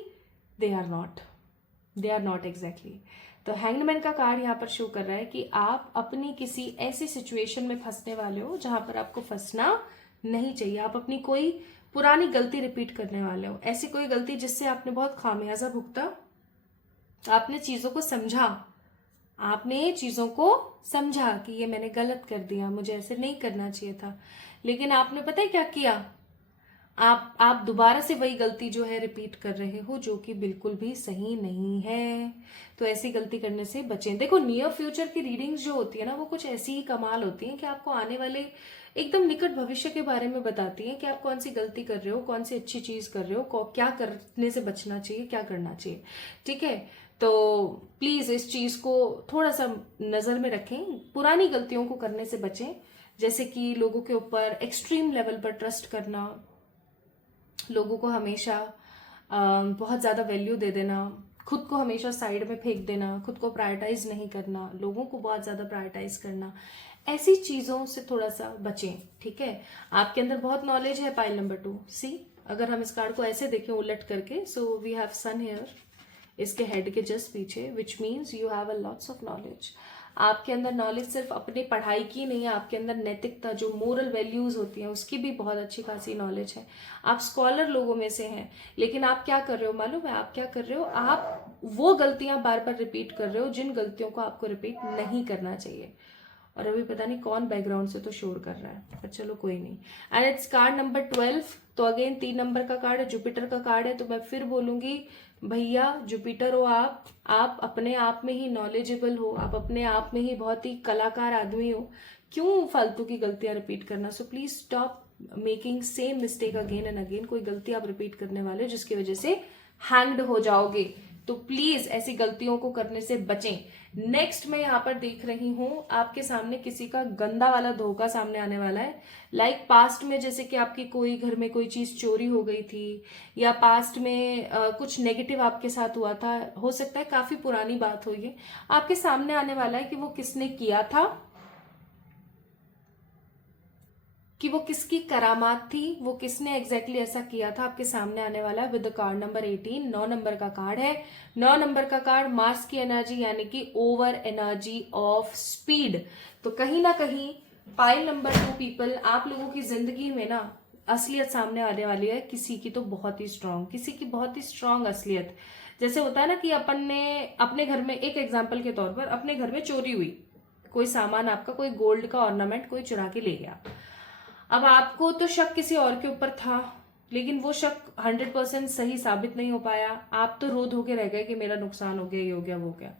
they are not exactly. तो हैंगमैन का कार्ड यहाँ पर शो कर रहा है कि आप अपनी किसी ऐसी सिचुएशन में फंसने वाले हो जहां पर आपको फंसना नहीं चाहिए। आप अपनी कोई पुरानी गलती रिपीट करने वाले हो, ऐसी कोई गलती जिससे आपने बहुत खामियाजा भुगता, आपने चीजों को समझा, आपने चीजों को समझा कि ये मैंने गलत कर दिया, मुझे ऐसे नहीं करना चाहिए था, लेकिन आपने पता है क्या किया, आप दोबारा से वही गलती जो है रिपीट कर रहे हो, जो कि बिल्कुल भी सही नहीं है। तो ऐसी गलती करने से बचें। देखो, नियर फ्यूचर की रीडिंग्स जो होती है ना, वो कुछ ऐसी ही कमाल होती हैं कि आपको आने वाले एकदम निकट भविष्य के बारे में बताती हैं कि आप कौन सी गलती कर रहे हो, कौन सी अच्छी चीज कर रहे हो, क्या करने से बचना चाहिए, क्या करना चाहिए, ठीक है। तो प्लीज इस चीज को थोड़ा सा नजर में रखें, पुरानी गलतियों को करने से बचें, जैसे कि लोगों के ऊपर एक्सट्रीम लेवल पर ट्रस्ट करना, लोगों को हमेशा बहुत ज़्यादा वैल्यू दे देना, खुद को हमेशा साइड में फेंक देना, खुद को प्रायोरिटाइज नहीं करना, लोगों को बहुत ज़्यादा प्रायोरिटाइज करना, ऐसी चीज़ों से थोड़ा सा बचें, ठीक है। आपके अंदर बहुत नॉलेज है, पाइल नंबर 2 सी। अगर हम इस कार्ड को ऐसे देखें उलट करके, so we have sun here, इसके हेड के जस्ट पीछे, which means you have a lots of knowledge. आपके अंदर नॉलेज सिर्फ अपने पढ़ाई की नहीं है, आपके अंदर नैतिकता, जो मोरल वैल्यूज होती हैं, उसकी भी बहुत अच्छी खासी नॉलेज है। आप स्कॉलर लोगों में से हैं, लेकिन आप क्या कर रहे हो मालूम है, आप क्या कर रहे हो, आप वो गलतियां बार बार रिपीट कर रहे हो जिन गलतियों को आपको रिपीट नहीं करना चाहिए। और अभी पता नहीं कौन बैकग्राउंड से तो शोर कर रहा है, पर चलो कोई नहीं। And its card number 12। तो अगेन 3 नंबर का कार्ड है, जुपिटर का कार्ड है। तो मैं फिर बोलूंगी, भैया जुपिटर हो आप अपने आप में ही नॉलेजेबल हो, आप अपने आप में ही बहुत ही कलाकार आदमी हो, क्यों फालतू की गलतियां रिपीट करना। So please stop making same mistake again and again. कोई गलती आप रिपीट करने वाले हो जिसकी वजह से हैंग्ड हो जाओगे, तो प्लीज ऐसी गलतियों को करने से बचें। नेक्स्ट मैं यहाँ पर देख रही हूँ, आपके सामने किसी का गंदा वाला धोखा सामने आने वाला है। लाइक पास्ट में जैसे कि आपकी कोई घर में कोई चीज चोरी हो गई थी, या पास्ट में कुछ नेगेटिव आपके साथ हुआ था, हो सकता है काफी पुरानी बात हो, ये आपके सामने आने वाला है कि वो किसने किया था, कि वो किसकी करामात थी, वो किसने एग्जैक्टली ऐसा किया था, आपके सामने आने वाला है with the card number 18। 9 number का कार्ड है। 9 नंबर का कार्ड मार्स की एनर्जी, यानी कि ओवर एनर्जी ऑफ स्पीड। तो कहीं ना कहीं पाइल नंबर 2 पीपल, आप लोगों की जिंदगी में ना असलियत सामने आने वाली है, किसी की तो बहुत ही स्ट्रांग, किसी की बहुत ही स्ट्रांग असलियत, जैसे होता है ना कि अपन ने अपने घर में, एक एग्जाम्पल के तौर पर, अपने घर में चोरी हुई, कोई सामान आपका, कोई गोल्ड का ऑर्नामेंट कोई चुरा के ले गया। अब आपको तो शक किसी और के ऊपर था, लेकिन वो शक 100% सही साबित नहीं हो पाया। आप तो रो धो के रह गए कि मेरा नुकसान हो गया, ये हो गया, वो हो गया।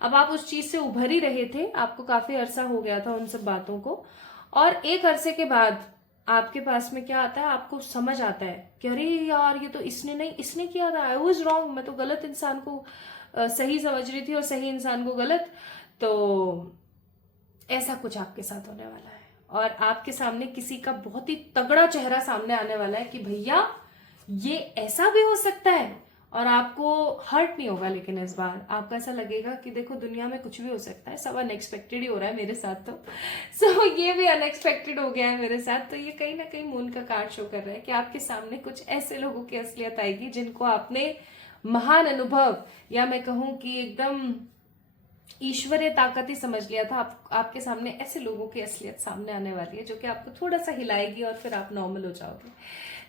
अब आप उस चीज से उभर ही रहे थे, आपको काफी अरसा हो गया था उन सब बातों को, और एक अरसे के बाद आपके पास में क्या आता है, आपको समझ आता है कि अरे यार ये तो इसने नहीं, इसने किया था, आई वाज रॉन्ग, मैं तो गलत इंसान को सही समझ रही थी और सही इंसान को गलत। तो ऐसा कुछ आपके साथ होने वाला है, और आपके सामने किसी का बहुत ही तगड़ा चेहरा सामने आने वाला है कि भैया ये ऐसा भी हो सकता है। और आपको हर्ट नहीं होगा, लेकिन इस बार आपको ऐसा लगेगा कि देखो दुनिया में कुछ भी हो सकता है, सब अनएक्सपेक्टेड ही हो रहा है मेरे साथ। तो सो ये भी अनएक्सपेक्टेड हो गया है मेरे साथ। तो ये कहीं ना कहीं मून का कार्ड शो कर रहा है कि आपके सामने कुछ ऐसे लोगों की असलियत आएगी जिनको आपने महान अनुभव, या मैं कहूं कि एकदम ईश्वरीय ताकत ही समझ लिया था। आपके सामने ऐसे लोगों की असलियत सामने आने वाली है जो कि आपको थोड़ा सा हिलाएगी और फिर आप नॉर्मल हो जाओगे।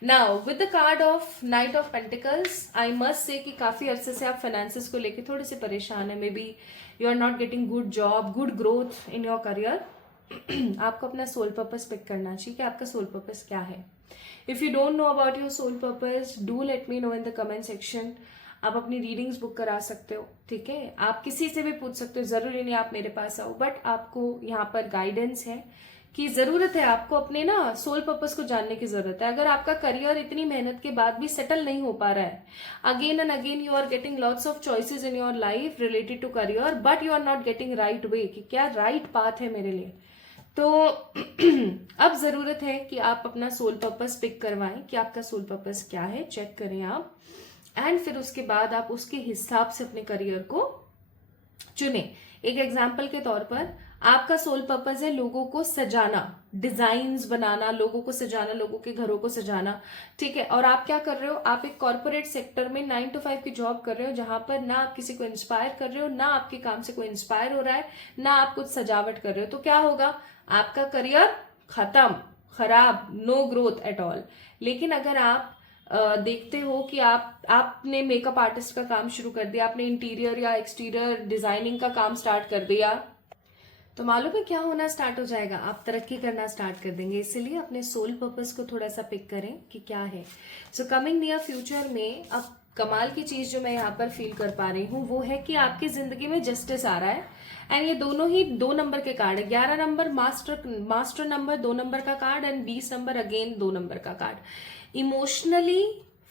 Now with the card of night of pentacles, I must से कि काफी अरसे से आप फाइनेंसेस को लेके थोड़े से परेशान है। Maybe you are not getting good job, good growth in your career. आपको अपना सोल पर्पस पिक करना चाहिए कि आपका सोल पर्पस क्या है। If you don't know about your soul purpose, do let me know in the comment section. आप अपनी रीडिंग्स बुक करा सकते हो, ठीक है। आप किसी से भी पूछ सकते हो, जरूरी नहीं आप मेरे पास आओ, बट आपको यहाँ पर गाइडेंस है कि जरूरत है आपको अपने ना सोल पर्पस को जानने की जरूरत है। अगर आपका करियर इतनी मेहनत के बाद भी सेटल नहीं हो पा रहा है, again and again you are getting lots of choices in your life related to career, but you are not getting right way कि क्या राइट पाथ है मेरे लिए, तो अब जरूरत है कि आप अपना सोल पर्पस पिक करवाएं कि आपका सोल पर्पस क्या है, चेक करें आप, एंड फिर उसके बाद आप उसके हिसाब से अपने करियर को चुने। एक एग्जाम्पल के तौर पर आपका सोल पर्पस है लोगों को सजाना, डिजाइन्स बनाना, लोगों को सजाना, लोगों के घरों को सजाना, ठीक है। और आप क्या कर रहे हो, आप एक कॉर्पोरेट सेक्टर में 9 to 5 की जॉब कर रहे हो, जहां पर ना आप किसी को इंस्पायर कर रहे हो, ना आपके काम से कोई इंस्पायर हो रहा है, ना आप कुछ सजावट कर रहे हो। तो क्या होगा, आपका करियर खत्म, खराब, नो ग्रोथ एट ऑल। लेकिन अगर आप देखते हो कि आपने मेकअप आर्टिस्ट का काम शुरू कर दिया, आपने इंटीरियर या एक्सटीरियर डिजाइनिंग का काम स्टार्ट कर दिया, तो मालूम है क्या होना स्टार्ट हो जाएगा, आप तरक्की करना स्टार्ट कर देंगे। इसलिए अपने सोल पर्पस को थोड़ा सा पिक करें कि क्या है। सो कमिंग नियर फ्यूचर में अब कमाल की चीज जो मैं यहाँ पर फील कर पा रही हूँ वो है कि आपकी जिंदगी में जस्टिस आ रहा है, एंड ये दोनों ही 2 नंबर के कार्ड है। 11 नंबर मास्टर नंबर 2 नंबर का card, and 20 number again 2 number का card. Emotionally,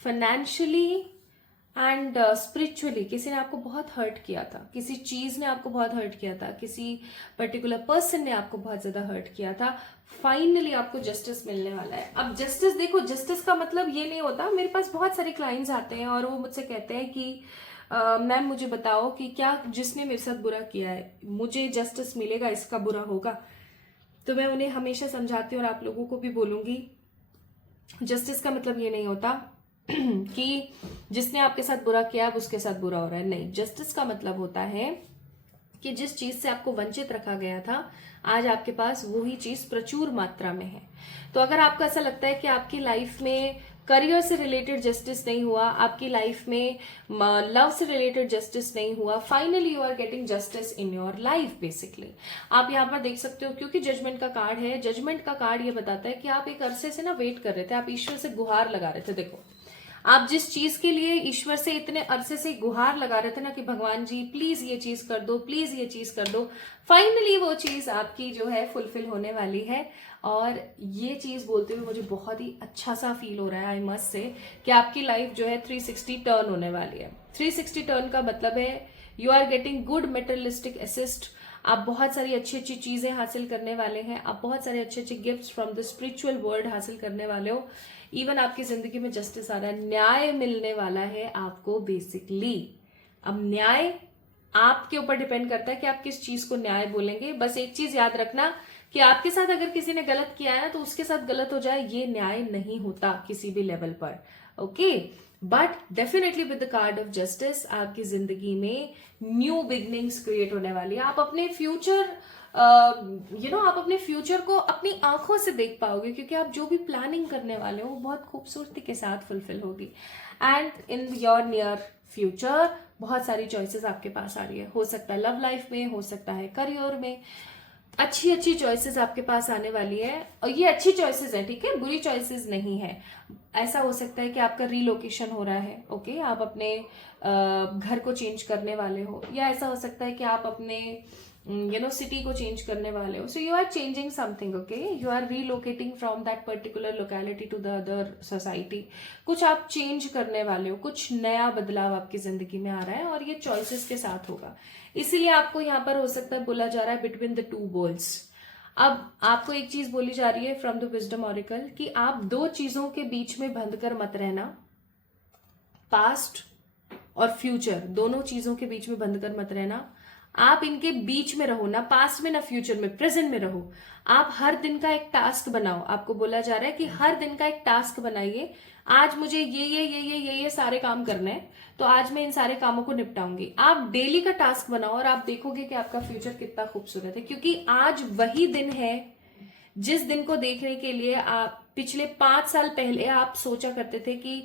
financially and spiritually किसी ने आपको बहुत हर्ट किया था, किसी चीज ने आपको बहुत हर्ट किया था, किसी पर्टिकुलर पर्सन ने आपको बहुत ज्यादा हर्ट किया था। फाइनली आपको जस्टिस मिलने वाला है। अब जस्टिस देखो, जस्टिस का मतलब ये नहीं होता, मेरे पास बहुत सारे क्लाइंट्स आते हैं और वो मुझसे कहते हैं कि मैम मुझे बताओ कि क्या जिसने मेरे साथ बुरा किया है मुझे जस्टिस मिलेगा, इसका बुरा होगा। तो मैं उन्हें हमेशा समझाती हूँ और आप लोगों को भी बोलूंगी, जस्टिस का मतलब ये नहीं होता कि जिसने आपके साथ बुरा किया अब उसके साथ बुरा हो रहा है, नहीं। जस्टिस का मतलब होता है कि जिस चीज से आपको वंचित रखा गया था, आज आपके पास वही चीज प्रचुर मात्रा में है। तो अगर आपको ऐसा लगता है कि आपकी लाइफ में करियर से रिलेटेड जस्टिस नहीं हुआ, आपकी लाइफ में लव से रिलेटेड जस्टिस नहीं हुआ, finally you are getting justice in your life basically. आप यहाँ पर देख सकते हो, क्योंकि जजमेंट का कार्ड है, जजमेंट का कार्ड ये बताता है कि आप एक अरसे से ना वेट कर रहे थे, आप ईश्वर से गुहार लगा रहे थे। देखो, आप जिस चीज के लिए ईश्वर से इतने अरसे से गुहार लगा रहे थे ना कि भगवान जी प्लीज ये चीज कर दो, प्लीज ये चीज कर दो, फाइनली वो चीज आपकी जो है फुलफिल होने वाली है। और ये चीज बोलते हुए मुझे बहुत ही अच्छा सा फील हो रहा है, आई मस्ट से, कि आपकी लाइफ जो है 360 टर्न होने वाली है। 360 टर्न का मतलब है you are getting good materialistic assets, आप बहुत सारी अच्छी अच्छी चीजें हासिल करने वाले हैं, आप बहुत सारे अच्छे अच्छे gifts from the spiritual world हासिल करने वाले हो। इवन आपकी जिंदगी में जस्टिस आ रहा है, न्याय मिलने वाला है आपको बेसिकली। अब न्याय आपके ऊपर डिपेंड करता है कि आप किस चीज को न्याय बोलेंगे। बस एक चीज याद रखना कि आपके साथ अगर किसी ने गलत किया है तो उसके साथ गलत हो जाए, ये न्याय नहीं होता किसी भी लेवल पर, okay. But definitely with the card of justice आपकी जिंदगी में न्यू बिगनिंग्स क्रिएट होने वाली है। आप अपने फ्यूचर आप अपने फ्यूचर को अपनी आंखों से देख पाओगे, क्योंकि आप जो भी प्लानिंग करने वाले हो वो बहुत खूबसूरती के साथ फुलफिल होगी। And in your near future, बहुत सारी चॉइसेस आपके पास आ रही है। हो सकता है लव लाइफ में, हो सकता है करियर में, अच्छी अच्छी चॉइसेस आपके पास आने वाली है। और ये अच्छी चॉइसेस है, ठीक है, बुरी चॉइसेस नहीं है। ऐसा हो सकता है कि आपका रीलोकेशन हो रहा है, ओके, आप अपने घर को चेंज करने वाले हो, या ऐसा हो सकता है कि आप अपने सिटी को चेंज करने वाले हो। So you are changing something, okay, you are relocating from that particular locality to the other society. कुछ आप चेंज करने वाले हो, कुछ नया बदलाव आपकी जिंदगी में आ रहा है और ये चॉइसेस के साथ होगा। इसीलिए आपको यहाँ पर हो सकता है बोला जा रहा है बिटवीन द टू बोल्स। अब आपको एक चीज बोली जा रही है फ्रॉम द विजडम ऑरिकल कि आप दो चीजों के बीच में बंध कर मत रहना, पास्ट और फ्यूचर, दोनों चीजों के बीच में बंध कर मत रहना। आप इनके बीच में रहो, ना पास्ट में ना फ्यूचर में, प्रेजेंट में रहो। आप हर दिन का एक टास्क बनाओ। आपको बोला जा रहा है कि हर दिन का एक टास्क बनाइए। आज मुझे ये सारे काम करने हैं, तो आज मैं इन सारे कामों को निपटाऊंगी। आप डेली का टास्क बनाओ और आप देखोगे कि आपका फ्यूचर कितना खूबसूरत है, क्योंकि आज वही दिन है जिस दिन को देखने के लिए आप पिछले 5 साल पहले आप सोचा करते थे कि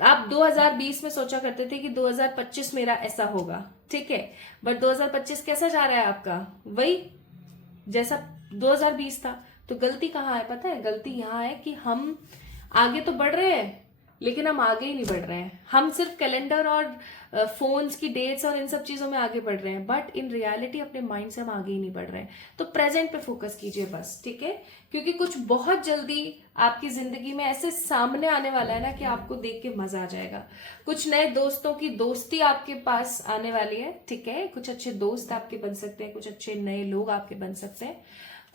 आप 2020 में सोचा करते थे कि 2025 मेरा ऐसा होगा, ठीक है, बट 2025 कैसा जा रहा है आपका? वही जैसा 2020 था। तो गलती कहाँ है पता है? गलती यहाँ है कि हम आगे तो बढ़ रहे हैं लेकिन हम आगे ही नहीं बढ़ रहे हैं। हम सिर्फ कैलेंडर और फोन्स की डेट्स और इन सब चीजों में आगे बढ़ रहे हैं, बट इन रियलिटी अपने माइंड से हम आगे ही नहीं बढ़ रहे हैं। तो प्रेजेंट पे फोकस कीजिए बस, ठीक है, क्योंकि कुछ बहुत जल्दी आपकी जिंदगी में ऐसे सामने आने वाला है ना कि आपको देख के मजा आ जाएगा। कुछ नए दोस्तों की दोस्ती आपके पास आने वाली है, ठीक है, कुछ अच्छे दोस्त आपके बन सकते हैं, कुछ अच्छे नए लोग आपके बन सकते हैं।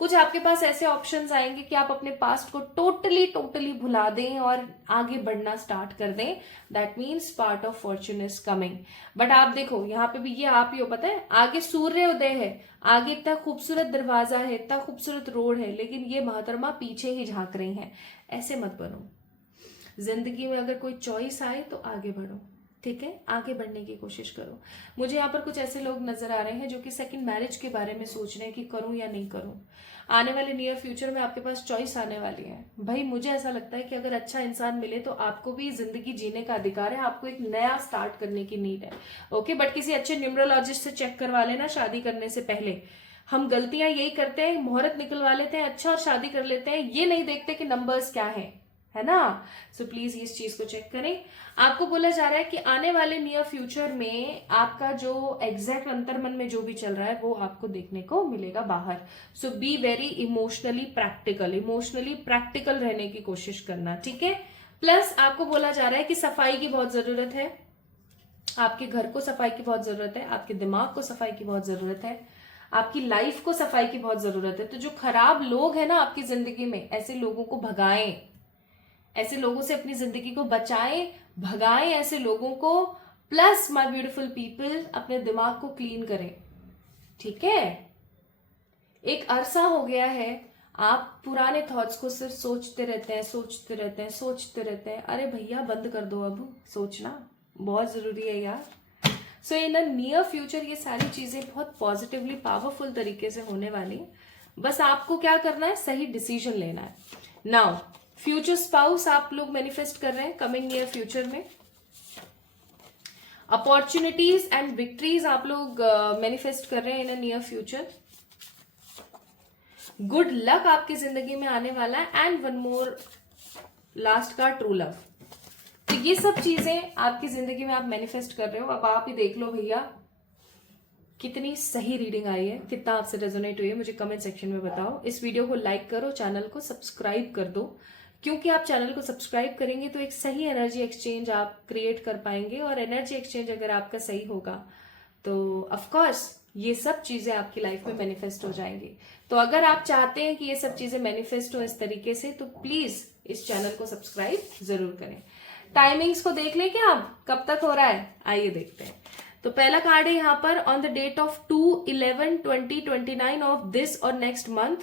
कुछ आपके पास ऐसे ऑप्शंस आएंगे कि आप अपने पास्ट को टोटली भुला दें और आगे बढ़ना स्टार्ट कर दें। That means part of Fortune is coming. But आप देखो यहाँ पे भी ये आप ही हो, पता है, आगे सूर्योदय है, आगे इतना खूबसूरत दरवाजा है, इतना खूबसूरत रोड है, लेकिन ये महतरमा पीछे ही झांक रही हैं। ऐसे मत बनो। जिंदगी में अगर कोई चॉइस आए तो आगे बढ़ो, ठीक है, आगे बढ़ने की कोशिश करो। मुझे यहाँ पर कुछ ऐसे लोग नजर आ रहे हैं जो कि सेकंड मैरिज के बारे में सोच रहे हैं कि करूं या नहीं करूं। आने वाले नियर फ्यूचर में आपके पास चॉइस आने वाली है। भाई मुझे ऐसा लगता है कि अगर अच्छा इंसान मिले तो आपको भी जिंदगी जीने का अधिकार है, आपको एक नया स्टार्ट करने की नीड है, ओके। बट किसी अच्छे न्यूमरोलॉजिस्ट से चेक करवा लेना शादी करने से पहले। हम गलतियां यही करते हैं, मुहूर्त निकलवा लेते हैं अच्छा और शादी कर लेते हैं, ये नहीं देखते कि नंबर्स क्या है ना। सो प्लीज इस चीज को चेक करें। आपको बोला जा रहा है कि आने वाले नियर फ्यूचर में आपका जो एग्जैक्ट अंतर्मन में जो भी चल रहा है वो आपको देखने को मिलेगा बाहर। सो बी वेरी इमोशनली प्रैक्टिकल रहने की कोशिश करना, ठीक है। प्लस आपको बोला जा रहा है कि सफाई की बहुत जरूरत है, आपके घर को सफाई की बहुत जरूरत है, आपके दिमाग को सफाई की बहुत जरूरत है, आपकी लाइफ को सफाई की बहुत जरूरत है। तो जो खराब लोग हैं ना आपकी जिंदगी में, ऐसे लोगों को भगाएं, ऐसे लोगों से अपनी जिंदगी को बचाएं, भगाएं ऐसे लोगों को। प्लस माय ब्यूटीफुल पीपल, अपने दिमाग को क्लीन करें, ठीक है। एक अरसा हो गया है आप पुराने थॉट्स को सिर्फ सोचते रहते हैं। अरे भैया बंद कर दो, अब सोचना बहुत जरूरी है यार। सो इन द नियर फ्यूचर ये सारी चीजें बहुत पॉजिटिवली पावरफुल तरीके से होने वाली है। बस आपको क्या करना है, सही डिसीजन लेना है। नाउ फ्यूचर स्पाउस आप लोग मैनिफेस्ट कर रहे हैं कमिंग नियर फ्यूचर में। अपॉर्चुनिटीज एंड विक्ट्रीज आप लोग मैनिफेस्ट कर रहे हैं in a near future. Good luck आपकी जिंदगी में आने वाला है। एंड वन मोर लास्ट का ट्रू लव। तो ये सब चीजें आपकी जिंदगी में आप मैनिफेस्ट कर रहे हो। अब आप ही देख लो भैया कितनी सही रीडिंग आई है, कितना आपसे रेजोनेट हुई है, मुझे कमेंट सेक्शन में बताओ। इस वीडियो को लाइक करो, चैनल को सब्सक्राइब कर दो, क्योंकि आप चैनल को सब्सक्राइब करेंगे तो एक सही एनर्जी एक्सचेंज आप क्रिएट कर पाएंगे। और एनर्जी एक्सचेंज अगर आपका सही होगा तो ऑफ कोर्स ये सब चीजें आपकी लाइफ में मैनिफेस्ट हो जाएंगी। तो अगर आप चाहते हैं कि ये सब चीजें मैनिफेस्ट हो इस तरीके से, तो प्लीज इस चैनल को सब्सक्राइब जरूर करें। टाइमिंग्स को देख लें क्या आप, कब तक हो रहा है, आइए देखते हैं। तो पहला कार्ड है यहाँ पर on the date of 2/11/2029 of this और नेक्स्ट मंथ,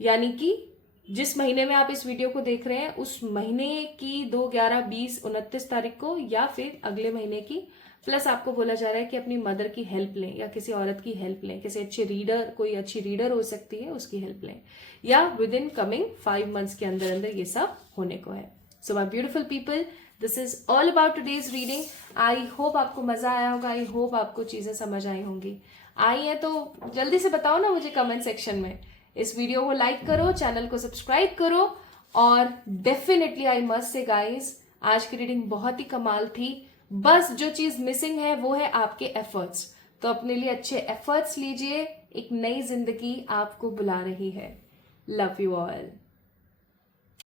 यानी कि जिस महीने में आप इस वीडियो को देख रहे हैं उस महीने की 2/11/20/29 तारीख को, या फिर अगले महीने की। प्लस आपको बोला जा रहा है कि अपनी मदर की हेल्प लें या किसी औरत की हेल्प लें, किसी अच्छे रीडर, कोई अच्छी रीडर हो सकती है, उसकी हेल्प लें, या विद इन कमिंग 5 मंथ्स के अंदर अंदर ये सब होने को है। So my beautiful people, this is all about today's reading. I hope आपको मजा आया होगा, आई होप आपको चीजें समझ आई होंगी। आई है तो जल्दी से बताओ ना मुझे कमेंट सेक्शन में। इस वीडियो को लाइक करो, चैनल को सब्सक्राइब करो, और डेफिनेटली आई मस्ट से गाइज आज की रीडिंग बहुत ही कमाल थी। बस जो चीज मिसिंग है वो है आपके एफर्ट्स। तो अपने लिए अच्छे एफर्ट्स लीजिए, एक नई जिंदगी आपको बुला रही है। Love you all.